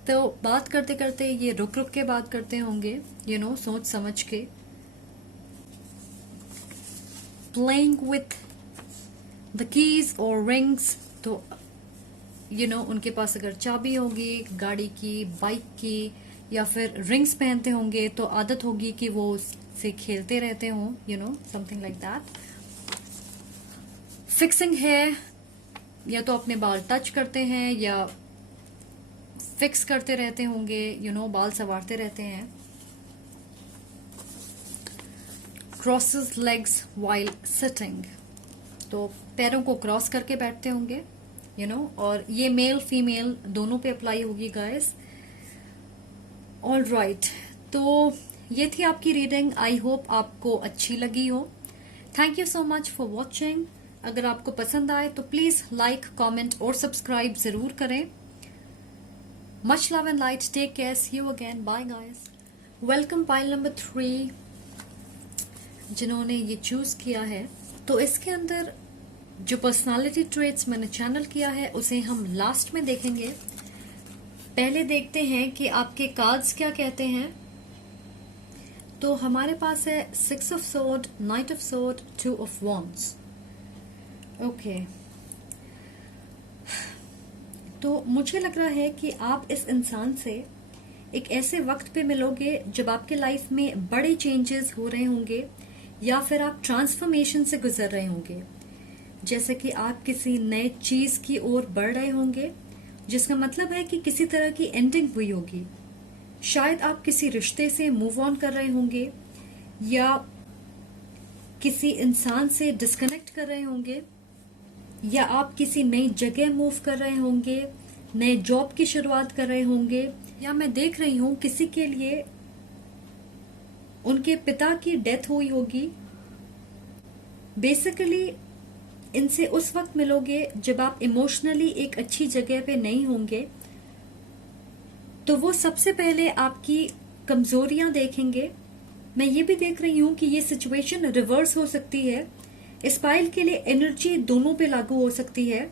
तो बात करते करते ये रुक रुक के बात करते होंगे, सोच समझ के। प्लेइंग विथ द कीज और रिंग्स, तो उनके पास अगर चाबी होगी गाड़ी की, बाइक की, या फिर रिंग्स पहनते होंगे तो आदत होगी कि वो उससे खेलते रहते हों, समथिंग लाइक दैट। फिक्सिंग है, या तो अपने बाल टच करते हैं या फिक्स करते रहते होंगे, बाल संवारते रहते हैं। क्रॉसेस लेग्स व्हाइल सिटिंग, तो पैरों को क्रॉस करके बैठते होंगे, और ये मेल फीमेल दोनों पे अप्लाई होगी गाइस। ऑल राइट, तो ये थी आपकी रीडिंग। आई होप आपको अच्छी लगी हो। Thank you so much for watching. अगर आपको पसंद आए तो प्लीज लाइक, कमेंट और सब्सक्राइब जरूर करें। Much love and light, take care, see you again, bye guys. Welcome pile number 3 जिन्होंने ये चूज किया है। तो इसके अंदर जो पर्सनालिटी ट्रेट्स मैंने चैनल किया है उसे हम लास्ट में देखेंगे। पहले देखते हैं कि आपके कार्ड्स क्या कहते हैं। तो हमारे पास है 6 of sword, night of sword, 2 of wands. Okay, तो मुझे लग रहा है कि आप इस इंसान से एक ऐसे वक्त पे मिलोगे जब आपके लाइफ में बड़े चेंजेस हो रहे होंगे, या फिर आप ट्रांसफॉर्मेशन से गुजर रहे होंगे। जैसे कि आप किसी नए चीज की ओर बढ़ रहे होंगे, जिसका मतलब है कि किसी तरह की एंडिंग हुई होगी। शायद आप किसी रिश्ते से मूव ऑन कर रहे होंगे, या किसी इंसान से डिस्कनेक्ट कर रहे होंगे, या आप किसी नई जगह मूव कर रहे होंगे, नए जॉब की शुरुआत कर रहे होंगे, या मैं देख रही हूं किसी के लिए उनके पिता की डेथ हुई होगी। बेसिकली इनसे उस वक्त मिलोगे जब आप इमोशनली एक अच्छी जगह पे नहीं होंगे। तो वो सबसे पहले आपकी कमजोरियां देखेंगे। मैं ये भी देख रही हूं कि ये सिचुएशन रिवर्स हो सकती है। इस पाइल के लिए एनर्जी दोनों पे लागू हो सकती है।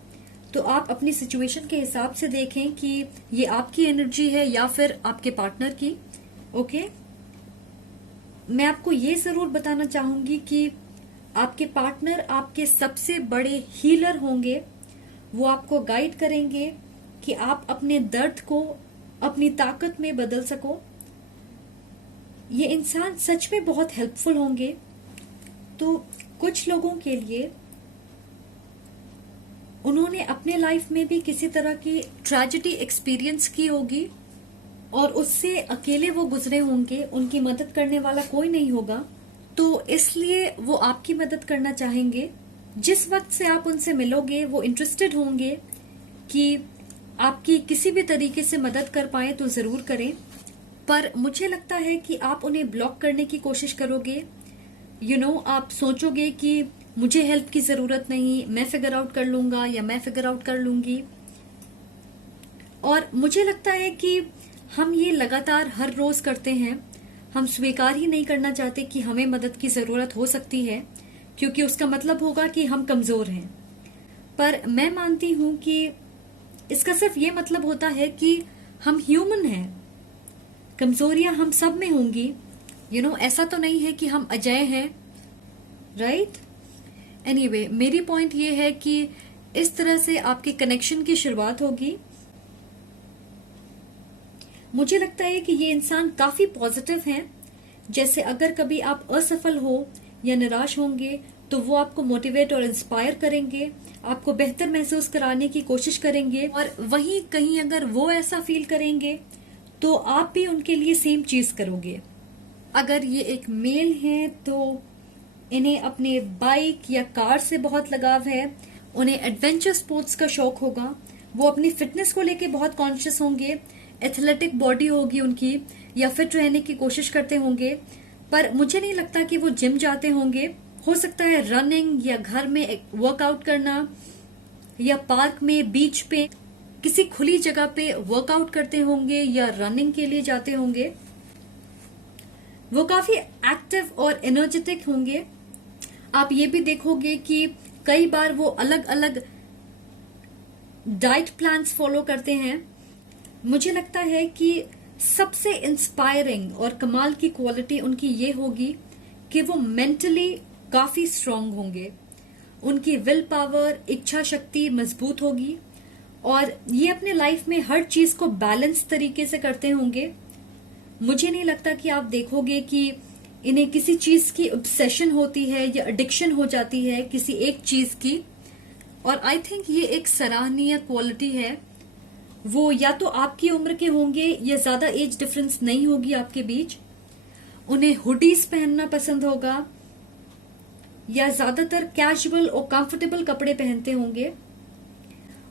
तो आप अपनी सिचुएशन के हिसाब से देखें कि ये आपकी एनर्जी है या फिर आपके पार्टनर की। ओके, मैं आपको ये जरूर बताना चाहूंगी कि आपके पार्टनर आपके सबसे बड़े हीलर होंगे। वो आपको गाइड करेंगे कि आप अपने दर्द को अपनी ताकत में बदल सको। ये इंसान सच में बहुत हेल्पफुल होंगे। तो कुछ लोगों के लिए उन्होंने अपने लाइफ में भी किसी तरह की ट्रेजेडी एक्सपीरियंस की होगी और उससे अकेले वो गुजरे होंगे, उनकी मदद करने वाला कोई नहीं होगा, तो इसलिए वो आपकी मदद करना चाहेंगे। जिस वक्त से आप उनसे मिलोगे वो इंटरेस्टेड होंगे कि आपकी किसी भी तरीके से मदद कर पाए तो जरूर करें, पर मुझे लगता है कि आप उन्हें ब्लॉक करने की कोशिश करोगे। आप सोचोगे कि मुझे हेल्प की जरूरत नहीं, मैं फिगर आउट कर लूंगा या मैं फिगर आउट कर लूंगी। और मुझे लगता है कि हम ये लगातार हर रोज करते हैं। हम स्वीकार ही नहीं करना चाहते कि हमें मदद की जरूरत हो सकती है, क्योंकि उसका मतलब होगा कि हम कमजोर हैं। पर मैं मानती हूं कि इसका सिर्फ ये मतलब होता है कि हम ह्यूमन हैं, कमजोरियां हम सब में होंगी। ऐसा तो नहीं है कि हम अजय हैं, राइट? एनीवे, मेरी पॉइंट ये है कि इस तरह से आपके कनेक्शन की शुरुआत होगी। मुझे लगता है कि ये इंसान काफी पॉजिटिव हैं। जैसे अगर कभी आप असफल हो या निराश होंगे तो वो आपको मोटिवेट और इंस्पायर करेंगे, आपको बेहतर महसूस कराने की कोशिश करेंगे, और वहीं कहीं अगर वो ऐसा फील करेंगे तो आप भी उनके लिए सेम चीज करोगे। अगर ये एक मेल है तो इन्हें अपने बाइक या कार से बहुत लगाव है, उन्हें एडवेंचर स्पोर्ट्स का शौक होगा, वो अपनी फिटनेस को लेके बहुत कॉन्शियस होंगे, एथलेटिक बॉडी होगी उनकी, या फिट रहने की कोशिश करते होंगे। पर मुझे नहीं लगता कि वो जिम जाते होंगे। हो सकता है रनिंग या घर में वर्कआउट करना, या पार्क में, बीच पे, किसी खुली जगह पे वर्कआउट करते होंगे या रनिंग के लिए जाते होंगे। वो काफी एक्टिव और एनर्जेटिक होंगे। आप ये भी देखोगे कि कई बार वो अलग अलग डाइट प्लान्स फॉलो करते हैं। मुझे लगता है कि सबसे इंस्पायरिंग और कमाल की क्वालिटी उनकी ये होगी कि वो मेंटली काफी स्ट्रांग होंगे, उनकी विल पावर, इच्छा शक्ति मजबूत होगी, और ये अपने लाइफ में हर चीज को बैलेंस तरीके से करते होंगे। मुझे नहीं लगता कि आप देखोगे कि इन्हें किसी चीज की ऑब्सेशन होती है या एडिक्शन हो जाती है किसी एक चीज की। और आई थिंक ये एक सराहनीय क्वालिटी है। वो या तो आपकी उम्र के होंगे या ज्यादा एज डिफरेंस नहीं होगी आपके बीच। उन्हें हुडीज पहनना पसंद होगा या ज्यादातर कैजुअल और कंफर्टेबल कपड़े पहनते होंगे।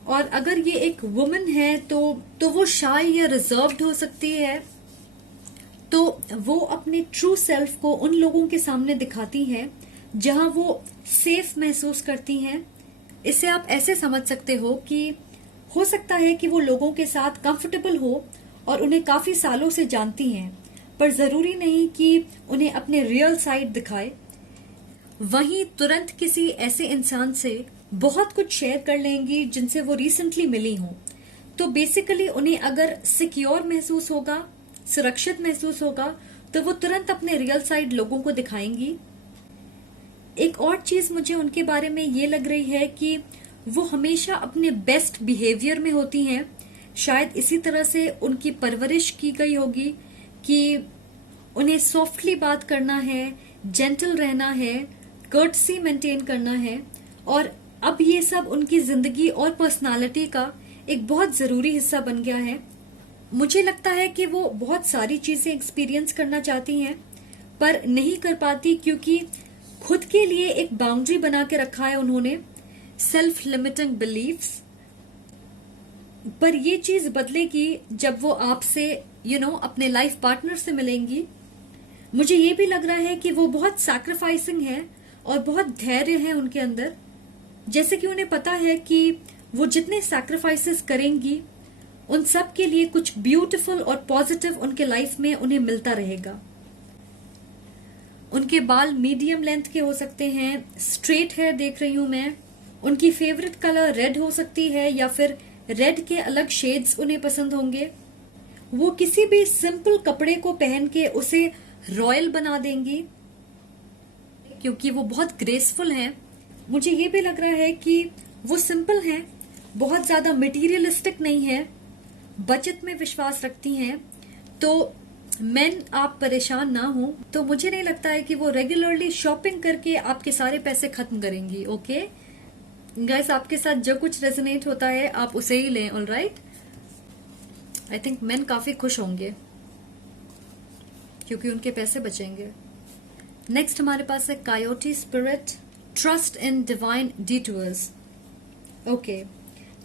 और अगर ये एक वुमन है तो वो शाय या रिजर्व्ड हो सकती है, तो वो अपने ट्रू सेल्फ को उन लोगों के सामने दिखाती हैं जहां वो सेफ महसूस करती हैं। इसे आप ऐसे समझ सकते हो कि हो सकता है कि वो लोगों के साथ कंफर्टेबल हो और उन्हें काफी सालों से जानती हैं, पर जरूरी नहीं कि उन्हें अपने रियल साइड दिखाए। वहीं तुरंत किसी ऐसे इंसान से बहुत कुछ शेयर कर लेंगी जिनसे वो रिसेंटली मिली हों, तो बेसिकली उन्हें अगर सिक्योर महसूस होगा, सुरक्षित महसूस होगा, तो वो तुरंत अपने रियल साइड लोगों को दिखाएंगी। एक और चीज मुझे उनके बारे में ये लग रही है कि वो हमेशा अपने बेस्ट बिहेवियर में होती हैं। शायद इसी तरह से उनकी परवरिश की गई होगी कि उन्हें सॉफ्टली बात करना है, जेंटल रहना है, कर्टसी मेंटेन करना है, और अब ये सब उनकी जिंदगी और पर्सनालिटी का एक बहुत जरूरी हिस्सा बन गया है। मुझे लगता है कि वो बहुत सारी चीजें एक्सपीरियंस करना चाहती हैं पर नहीं कर पाती, क्योंकि खुद के लिए एक बाउंड्री बना के रखा है उन्होंने, सेल्फ लिमिटिंग बिलीफ्स। पर ये चीज बदलेगी जब वो आपसे अपने लाइफ पार्टनर से मिलेंगी। मुझे ये भी लग रहा है कि वो बहुत सैक्रिफाइसिंग है और बहुत धैर्य है उनके अंदर, जैसे कि उन्हें पता है कि वो जितने सैक्रिफाइसेस करेंगी उन सब के लिए कुछ ब्यूटीफुल और पॉजिटिव उनके लाइफ में उन्हें मिलता रहेगा। उनके बाल मीडियम लेंथ के हो सकते हैं, स्ट्रेट हेयर देख रही हूं मैं। उनकी फेवरेट कलर रेड हो सकती है या फिर रेड के अलग शेड्स उन्हें पसंद होंगे। वो किसी भी सिंपल कपड़े को पहन के उसे रॉयल बना देंगी क्योंकि वो बहुत ग्रेसफुल हैं। मुझे ये भी लग रहा है कि वो सिंपल हैं, बहुत ज्यादा मटेरियलिस्टिक नहीं है, बचत में विश्वास रखती हैं। तो मेन आप परेशान ना हो, तो मुझे नहीं लगता है कि वो रेगुलरली शॉपिंग करके आपके सारे पैसे खत्म करेंगी। ओके, गाइस, आपके साथ जो कुछ रेजोनेट होता है आप उसे ही लें, ऑलराइट। आई थिंक मेन काफी खुश होंगे क्योंकि उनके पैसे बचेंगे। नेक्स्ट हमारे पास है coyote spirit, trust in divine detours. Okay,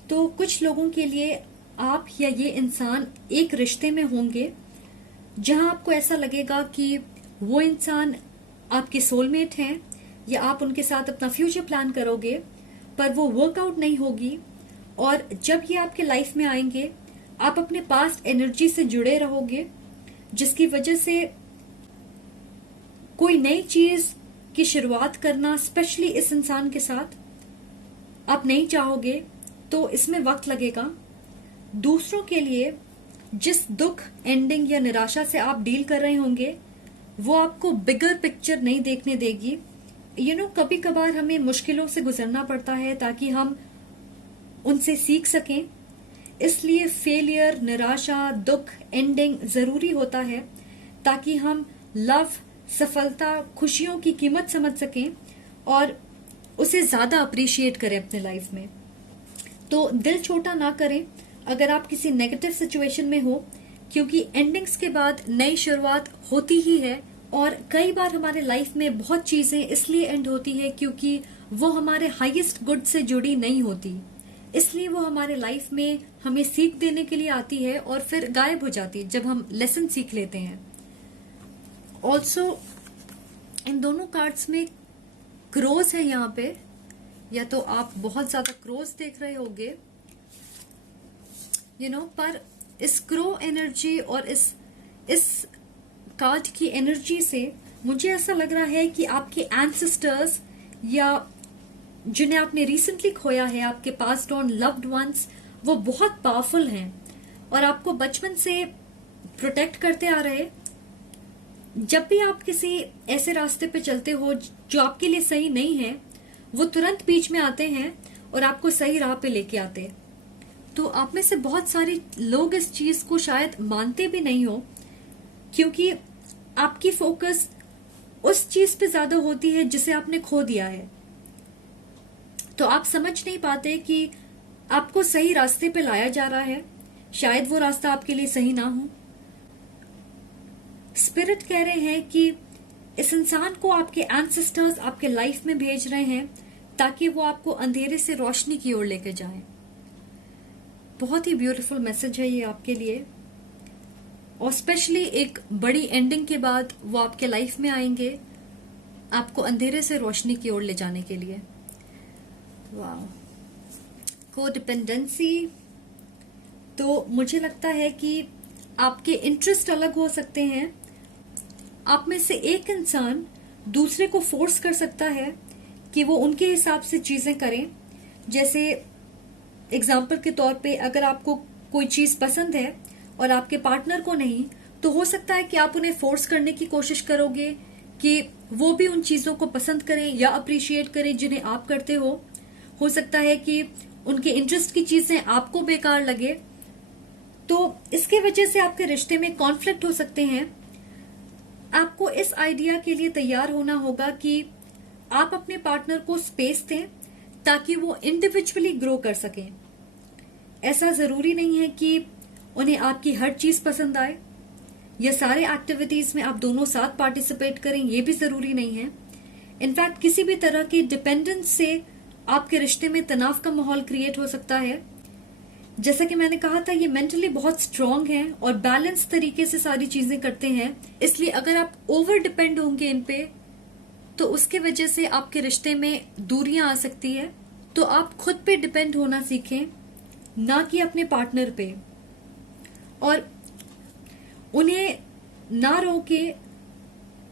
तो कुछ लोगों के लिए आप या ये इंसान एक रिश्ते में होंगे जहां आपको ऐसा लगेगा कि वो इंसान आपके सोलमेट हैं या आप उनके साथ अपना फ्यूचर प्लान करोगे, पर वो वर्कआउट नहीं होगी। और जब ये आपके लाइफ में आएंगे आप अपने पास्ट एनर्जी से जुड़े रहोगे, जिसकी वजह से कोई नई चीज की शुरुआत करना, स्पेशली इस इंसान के साथ, आप नहीं चाहोगे, तो इसमें वक्त लगेगा। दूसरों के लिए जिस दुख, एंडिंग या निराशा से आप डील कर रहे होंगे वो आपको बिगर पिक्चर नहीं देखने देगी। कभी कभार हमें मुश्किलों से गुजरना पड़ता है ताकि हम उनसे सीख सकें। इसलिए फेलियर, निराशा, दुख, एंडिंग जरूरी होता है ताकि हम लव, सफलता, खुशियों की कीमत समझ सकें और उसे ज्यादा अप्रिशिएट करें अपने लाइफ में। तो दिल छोटा ना करें अगर आप किसी नेगेटिव सिचुएशन में हो, क्योंकि एंडिंग्स के बाद नई शुरुआत होती ही है। और कई बार हमारे लाइफ में बहुत चीजें इसलिए एंड होती है क्योंकि वो हमारे हाईएस्ट गुड से जुड़ी नहीं होती, इसलिए वो हमारे लाइफ में हमें सीख देने के लिए आती है और फिर गायब हो जाती है जब हम लेसन सीख लेते हैं। ऑल्सो इन दोनों कार्ड्स में क्रोज है यहाँ पे, या तो आप बहुत ज्यादा क्रोज देख रहे होंगे, पर इस क्रो एनर्जी और इस कार्ड की एनर्जी से मुझे ऐसा लग रहा है कि आपके एंसेस्टर्स या जिन्हें आपने रिसेंटली खोया है, आपके पास्ट ऑन लव्ड वंस, वो बहुत पावरफुल हैं और आपको बचपन से प्रोटेक्ट करते आ रहे। जब भी आप किसी ऐसे रास्ते पे चलते हो जो आपके लिए सही नहीं है, वो तुरंत बीच में आते हैं और आपको सही राह पे लेके आते। तो आप में से बहुत सारे लोग इस चीज को शायद मानते भी नहीं हो, क्योंकि आपकी फोकस उस चीज पे ज्यादा होती है जिसे आपने खो दिया है। तो आप समझ नहीं पाते कि आपको सही रास्ते पे लाया जा रहा है, शायद वो रास्ता आपके लिए सही ना हो। स्पिरिट कह रहे हैं कि इस इंसान को आपके एंसेस्टर्स आपके लाइफ में भेज रहे हैं ताकि वो आपको अंधेरे से रोशनी की ओर लेकर जाएं। बहुत ही ब्यूटीफुल मैसेज है ये आपके लिए, और स्पेशली एक बड़ी एंडिंग के बाद वो आपके लाइफ में आएंगे आपको अंधेरे से रोशनी की ओर ले जाने के लिए। वाह, कोडिपेंडेंसी, तो मुझे लगता है कि आपके इंटरेस्ट अलग हो सकते हैं। आप में से एक इंसान दूसरे को फोर्स कर सकता है कि वो उनके हिसाब से चीजें करें। जैसे एग्जाम्पल के तौर पे, अगर आपको कोई चीज पसंद है और आपके पार्टनर को नहीं, तो हो सकता है कि आप उन्हें फोर्स करने की कोशिश करोगे कि वो भी उन चीजों को पसंद करें या अप्रिशिएट करें जिन्हें आप करते हो। हो सकता है कि उनके इंटरेस्ट की चीजें आपको बेकार लगे, तो इसके वजह से आपके रिश्ते में कॉन्फ्लिक्ट हो सकते हैं। आपको इस आइडिया के लिए तैयार होना होगा कि आप अपने पार्टनर को स्पेस दें ताकि वो इंडिविजुअली ग्रो कर सकें। ऐसा जरूरी नहीं है कि उन्हें आपकी हर चीज पसंद आए या सारे एक्टिविटीज में आप दोनों साथ पार्टिसिपेट करें, ये भी जरूरी नहीं है। इनफैक्ट किसी भी तरह की डिपेंडेंस से आपके रिश्ते में तनाव का माहौल क्रिएट हो सकता है। जैसा कि मैंने कहा था, ये मेंटली बहुत स्ट्रांग हैं और बैलेंस तरीके से सारी चीजें करते हैं। इसलिए अगर आप ओवर डिपेंड होंगे इन पे, तो उसके वजह से आपके रिश्ते में दूरियां आ सकती है। तो आप खुद पे डिपेंड होना सीखें, ना कि अपने पार्टनर पे, और उन्हें ना रोके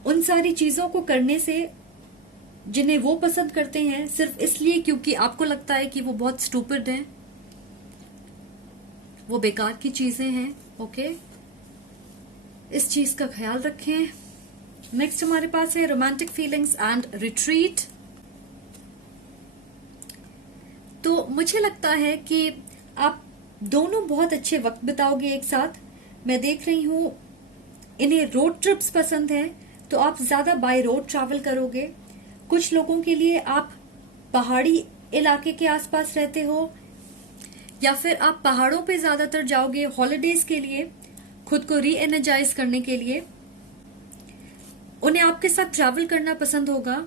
उन सारी चीजों को करने से जिन्हें वो पसंद करते हैं, सिर्फ इसलिए क्योंकि आपको लगता है कि वो बहुत स्टूपिड हैं, वो बेकार की चीजें हैं। ओके, इस चीज का ख्याल रखें। नेक्स्ट हमारे पास है रोमांटिक फीलिंग्स एंड रिट्रीट। तो मुझे लगता है कि आप दोनों बहुत अच्छे वक्त बिताओगे एक साथ। मैं देख रही हूं इन्हें रोड ट्रिप्स पसंद हैं, तो आप ज्यादा बाय रोड ट्रैवल करोगे। कुछ लोगों के लिए आप पहाड़ी इलाके के आसपास रहते हो, या फिर आप पहाड़ों पे ज्यादातर जाओगे हॉलिडेज के लिए, खुद को री एनर्जाइज करने के लिए। उन्हें आपके साथ ट्रैवल करना पसंद होगा।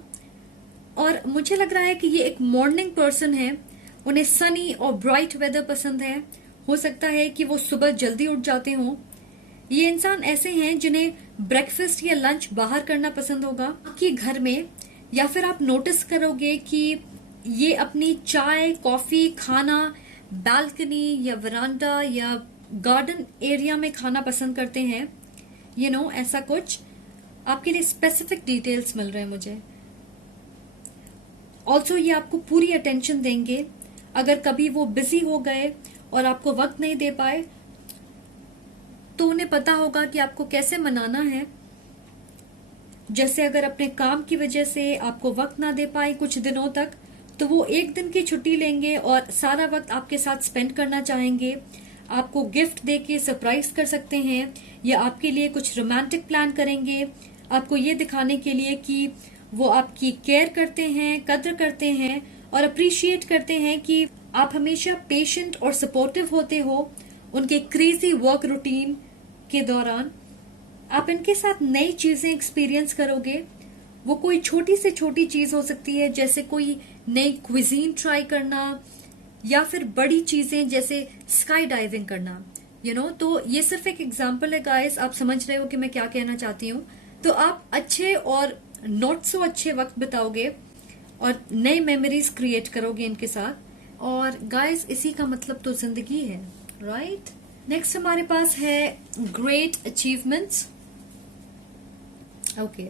और मुझे लग रहा है कि ये एक मॉर्निंग पर्सन है, उन्हें सनी और ब्राइट वेदर पसंद है। हो सकता है कि वो सुबह जल्दी उठ जाते हों। ये इंसान ऐसे हैं जिन्हें ब्रेकफास्ट या लंच बाहर करना पसंद होगा आपके घर में, या फिर आप नोटिस करोगे कि ये अपनी चाय कॉफी खाना बालकनी या वरांडा या गार्डन एरिया में खाना पसंद करते हैं। ऐसा कुछ आपके लिए स्पेसिफिक डिटेल्स मिल रहे हैं मुझे। ऑल्सो ये आपको पूरी अटेंशन देंगे। अगर कभी वो बिजी हो गए और आपको वक्त नहीं दे पाए तो उन्हें पता होगा कि आपको कैसे मनाना है। जैसे अगर अपने काम की वजह से आपको वक्त ना दे पाए कुछ दिनों तक, तो वो एक दिन की छुट्टी लेंगे और सारा वक्त आपके साथ स्पेंड करना चाहेंगे। आपको गिफ्ट देके सरप्राइज कर सकते हैं, या आपके लिए कुछ रोमांटिक प्लान करेंगे, आपको ये दिखाने के लिए कि वो आपकी केयर करते हैं, कद्र करते हैं और अप्रिशिएट करते हैं कि आप हमेशा पेशेंट और सपोर्टिव होते हो उनके क्रेजी वर्क रूटीन के दौरान। आप इनके साथ नई चीजें एक्सपीरियंस करोगे। वो कोई छोटी से छोटी चीज हो सकती है, जैसे कोई नई क्विजीन ट्राई करना, या फिर बड़ी चीजें जैसे स्काई डाइविंग करना। तो ये सिर्फ एक एग्जाम्पल है गाइस, आप समझ रहे हो कि मैं क्या कहना चाहती हूँ। तो आप अच्छे और नॉट सो अच्छे वक्त बिताओगे और नई मेमोरीज क्रिएट करोगे इनके साथ। और गाइस इसी का मतलब तो जिंदगी है, राइट? नेक्स्ट हमारे पास है ग्रेट अचीवमेंट्स। ओके,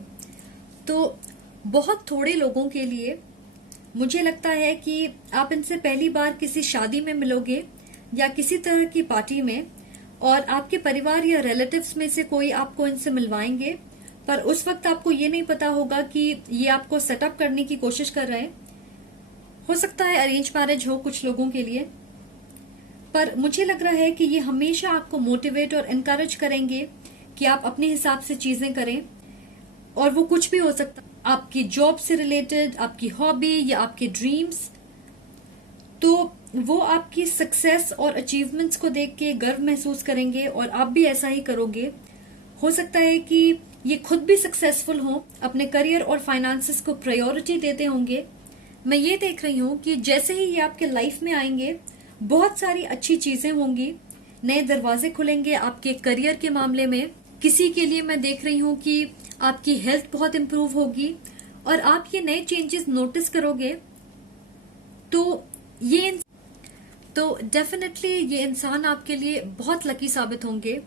तो बहुत थोड़े लोगों के लिए मुझे लगता है कि आप इनसे पहली बार किसी शादी में मिलोगे या किसी तरह की पार्टी में, और आपके परिवार या रिलेटिव्स में से कोई आपको इनसे मिलवाएंगे, पर उस वक्त आपको ये नहीं पता होगा कि ये आपको सेटअप करने की कोशिश कर रहे हैं। हो सकता है अरेंज मैरिज हो कुछ लोगों के लिए, पर मुझे लग रहा है कि ये हमेशा आपको मोटिवेट और एनकरेज करेंगे कि आप अपने हिसाब से चीजें करें। और वो कुछ भी हो सकता, आपकी जॉब से रिलेटेड, आपकी हॉबी या आपके ड्रीम्स। तो वो आपकी सक्सेस और अचीवमेंट्स को देख के गर्व महसूस करेंगे और आप भी ऐसा ही करोगे। हो सकता है कि ये खुद भी सक्सेसफुल हो, अपने करियर और फाइनेंसेस को प्रायोरिटी देते होंगे। मैं ये देख रही हूँ कि जैसे ही ये आपके लाइफ में आएंगे बहुत सारी अच्छी चीजें होंगी, नए दरवाजे खुलेंगे आपके करियर के मामले में। किसी के लिए मैं देख रही हूँ कि आपकी हेल्थ बहुत इंप्रूव होगी और आप ये नए चेंजेस नोटिस करोगे। तो डेफिनेटली ये इंसान आपके लिए बहुत लकी साबित होंगे।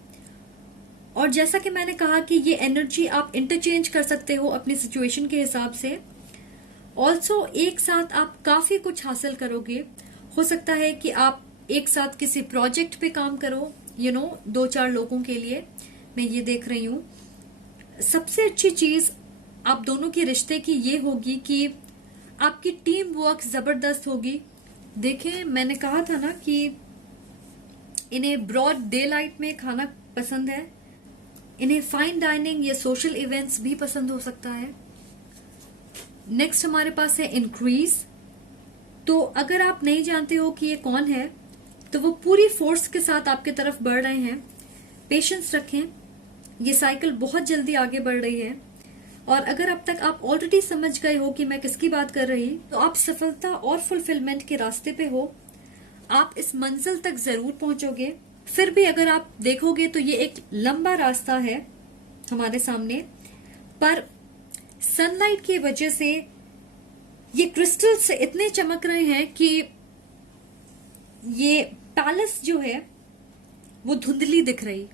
और जैसा कि मैंने कहा कि ये एनर्जी आप इंटरचेंज कर सकते हो अपनी सिचुएशन के हिसाब से। ऑल्सो एक साथ आप काफी कुछ हासिल करोगे। हो सकता है कि आप एक साथ किसी प्रोजेक्ट पे काम करो, 2-4 लोगों के लिए। मैं ये देख रही हूँ। सबसे अच्छी चीज आप दोनों के रिश्ते की ये होगी कि आपकी टीम वर्क जबरदस्त होगी। देखें, मैंने कहा था ना कि इन्हें ब्रॉड डे लाइट में खाना पसंद है, इन्हें फाइन डाइनिंग या सोशल इवेंट्स भी पसंद हो सकता है। नेक्स्ट हमारे पास है इंक्रीज। तो अगर आप नहीं जानते हो कि ये कौन है, तो वो पूरी फोर्स के साथ आपके तरफ बढ़ रहे हैं। पेशेंस रखें, ये साइकिल बहुत जल्दी आगे बढ़ रही है। और अगर अब तक आप ऑलरेडी समझ गए हो कि मैं किसकी बात कर रही, तो आप सफलता और फुलफिलमेंट के रास्ते पे हो। आप इस मंजिल तक जरूर पहुंचोगे। फिर भी अगर आप देखोगे तो ये एक लंबा रास्ता है हमारे सामने, पर सनलाइट की वजह से ये क्रिस्टल्स इतने चमक रहे हैं कि ये पैलेस जो है वो धुंधली दिख रही।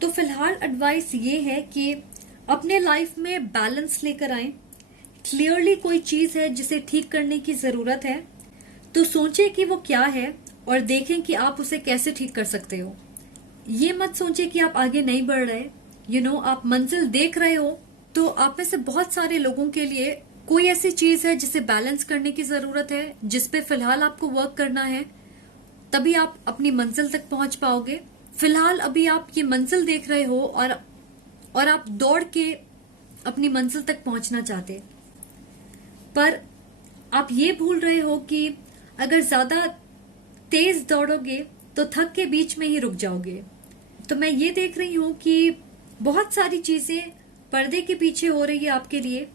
तो फिलहाल एडवाइस ये है कि अपने लाइफ में बैलेंस लेकर आएं। क्लियरली कोई चीज है जिसे ठीक करने की जरूरत है, तो सोचें कि वो क्या है और देखें कि आप उसे कैसे ठीक कर सकते हो। ये मत सोचें कि आप आगे नहीं बढ़ रहे, आप मंजिल देख रहे हो। तो आप में से बहुत सारे लोगों के लिए कोई ऐसी चीज है जिसे बैलेंस करने की जरूरत है, जिसपे फिलहाल आपको वर्क करना है, तभी आप अपनी मंजिल तक पहुंच पाओगे। फिलहाल अभी आप ये मंजिल देख रहे हो और आप दौड़ के अपनी मंजिल तक पहुंचना चाहते, पर आप ये भूल रहे हो कि अगर ज्यादा तेज दौड़ोगे तो थक के बीच में ही रुक जाओगे। तो मैं ये देख रही हूं कि बहुत सारी चीजें पर्दे के पीछे हो रही है आपके लिए।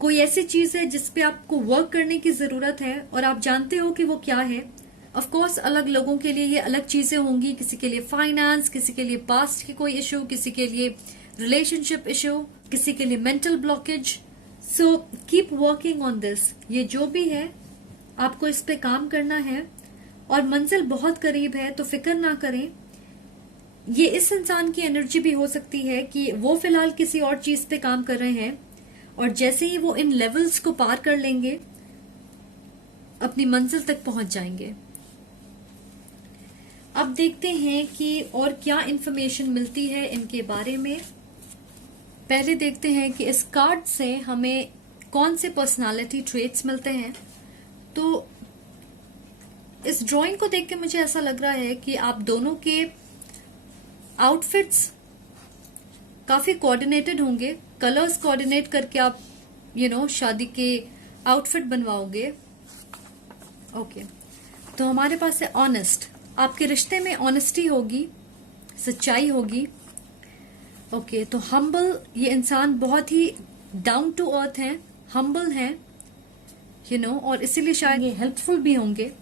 कोई ऐसी चीज है जिस पे आपको वर्क करने की जरूरत है और आप जानते हो कि वो क्या है। ऑफ कोर्स अलग लोगों के लिए ये अलग चीजें होंगी, किसी के लिए फाइनेंस, किसी के लिए पास्ट की कोई इशू, किसी के लिए रिलेशनशिप इशू, किसी के लिए mental blockage. So keep working on this. ये जो भी है आपको इस पे काम करना है और मंजिल बहुत करीब है, तो फिक्र ना करें। ये इस इंसान की एनर्जी भी हो सकती है कि वो फिलहाल किसी और चीज पे काम कर रहे हैं और जैसे ही वो इन लेवल्स को पार कर लेंगे अपनी मंजिल तक पहुंच जाएंगे। अब देखते हैं कि और क्या इंफॉर्मेशन मिलती है इनके बारे में। पहले देखते हैं कि इस कार्ड से हमें कौन से पर्सनालिटी ट्रेट्स मिलते हैं। तो इस ड्राइंग को देख के मुझे ऐसा लग रहा है कि आप दोनों के आउटफिट्स काफी कोऑर्डिनेटेड होंगे। कलर्स कोऑर्डिनेट करके आप शादी के आउटफिट बनवाओगे। ओके, तो हमारे पास है ऑनेस्ट। आपके रिश्ते में ऑनेस्टी होगी, सच्चाई होगी। ओके, तो हम्बल, ये इंसान बहुत ही डाउन टू अर्थ हैं, हम्बल हैं और इसीलिए शायद ये हेल्पफुल भी होंगे।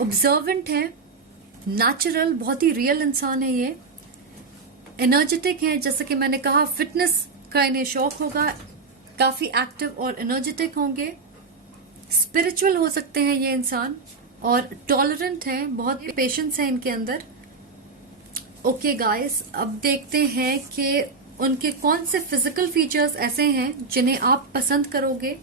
ऑब्जर्वेंट है, नेचुरल, बहुत ही रियल इंसान है ये। एनर्जेटिक है, जैसे कि मैंने कहा फिटनेस का इन्हें शौक होगा, काफी एक्टिव और एनर्जेटिक होंगे। स्पिरिचुअल हो सकते हैं ये इंसान और टॉलरेंट है, बहुत पेशेंस है इनके अंदर। ओके गाइस, अब देखते हैं कि उनके कौन से फिजिकल फीचर्स ऐसे हैं जिन्हें आप पसंद करोगे।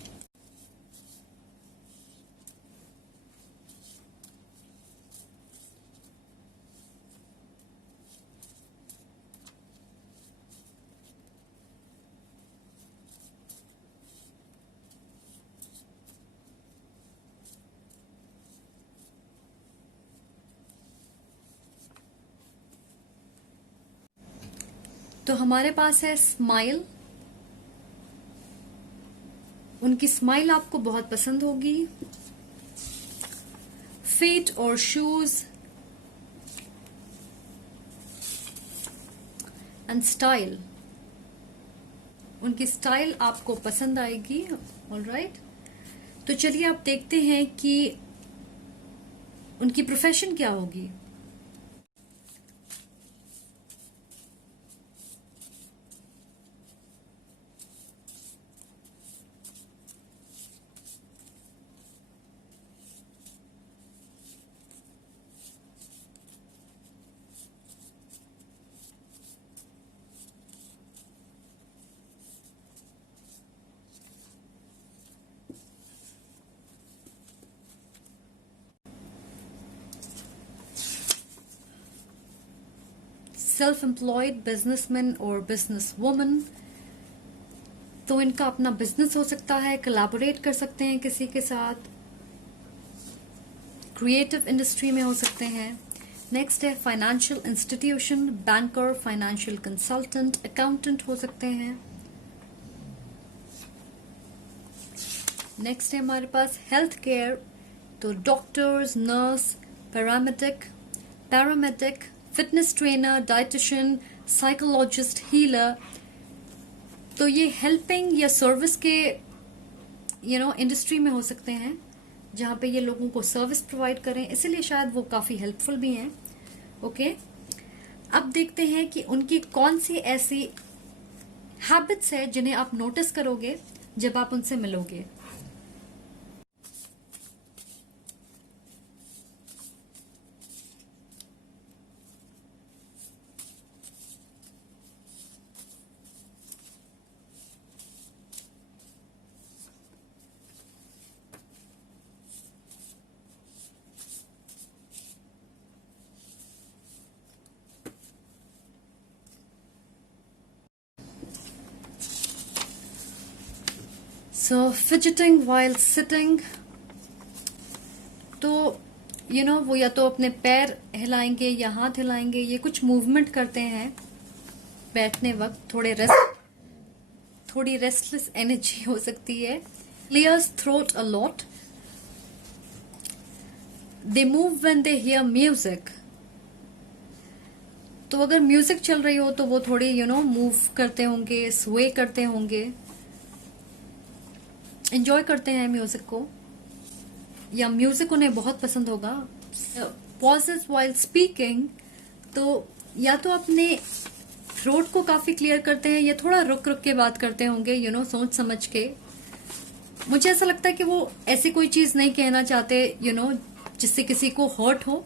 तो हमारे पास है स्माइल। उनकी स्माइल आपको बहुत पसंद होगी। फीट और शूज एंड स्टाइल, उनकी स्टाइल आपको पसंद आएगी। ऑलराइट, तो चलिए आप देखते हैं कि उनकी प्रोफेशन क्या होगी। सेल्फ एम्प्लॉयड बिजनेसमैन और बिजनेस वुमन, तो इनका अपना बिजनेस हो सकता है, कोलैबोरेट कर सकते हैं किसी के साथ, क्रिएटिव इंडस्ट्री में हो सकते हैं। नेक्स्ट है financial institution, banker, financial consultant, accountant हो सकते हैं। नेक्स्ट है हमारे पास हेल्थ केयर, तो doctors, nurse, paramedic, fitness trainer, dietitian, psychologist, healer. तो ये हेल्पिंग या सर्विस के इंडस्ट्री में हो सकते हैं, जहां पे ये लोगों को सर्विस प्रोवाइड करें, इसीलिए शायद वो काफी हेल्पफुल भी हैं। ओके, अब देखते हैं कि उनकी कौन सी ऐसी हैबिट्स है जिन्हें आप नोटिस करोगे जब आप उनसे मिलोगे। So fidgeting while sitting, तो वो या तो अपने पैर हिलाएंगे या हाथ हिलाएंगे, ये कुछ मूवमेंट करते हैं बैठने वक्त, थोड़े रेस्ट थोड़ी रेस्टलेस एनर्जी हो सकती है. Clears throat a lot. They move when they hear music. तो अगर म्यूजिक चल रही हो तो वो थोड़ी मूव करते होंगे, स्वे करते होंगे, एंजॉय करते हैं म्यूजिक को, या म्यूजिक उन्हें बहुत पसंद होगा. पॉजेस वाइल स्पीकिंग, तो या तो अपने थ्रोट को काफी क्लियर करते हैं या थोड़ा रुक रुक के बात करते होंगे, सोच समझ के. मुझे ऐसा लगता है कि वो ऐसी कोई चीज नहीं कहना चाहते जिससे किसी को हर्ट हो,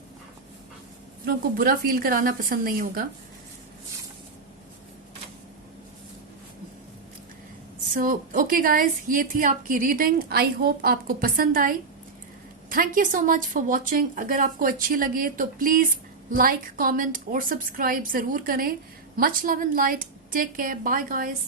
उनको बुरा फील कराना पसंद नहीं होगा. सो ओके गाइज, ये थी आपकी रीडिंग. आई होप आपको पसंद आई. Thank you so much for watching. अगर आपको अच्छी लगे तो प्लीज लाइक, कमेंट और सब्सक्राइब जरूर करें. Much love and light. Take care. Bye guys.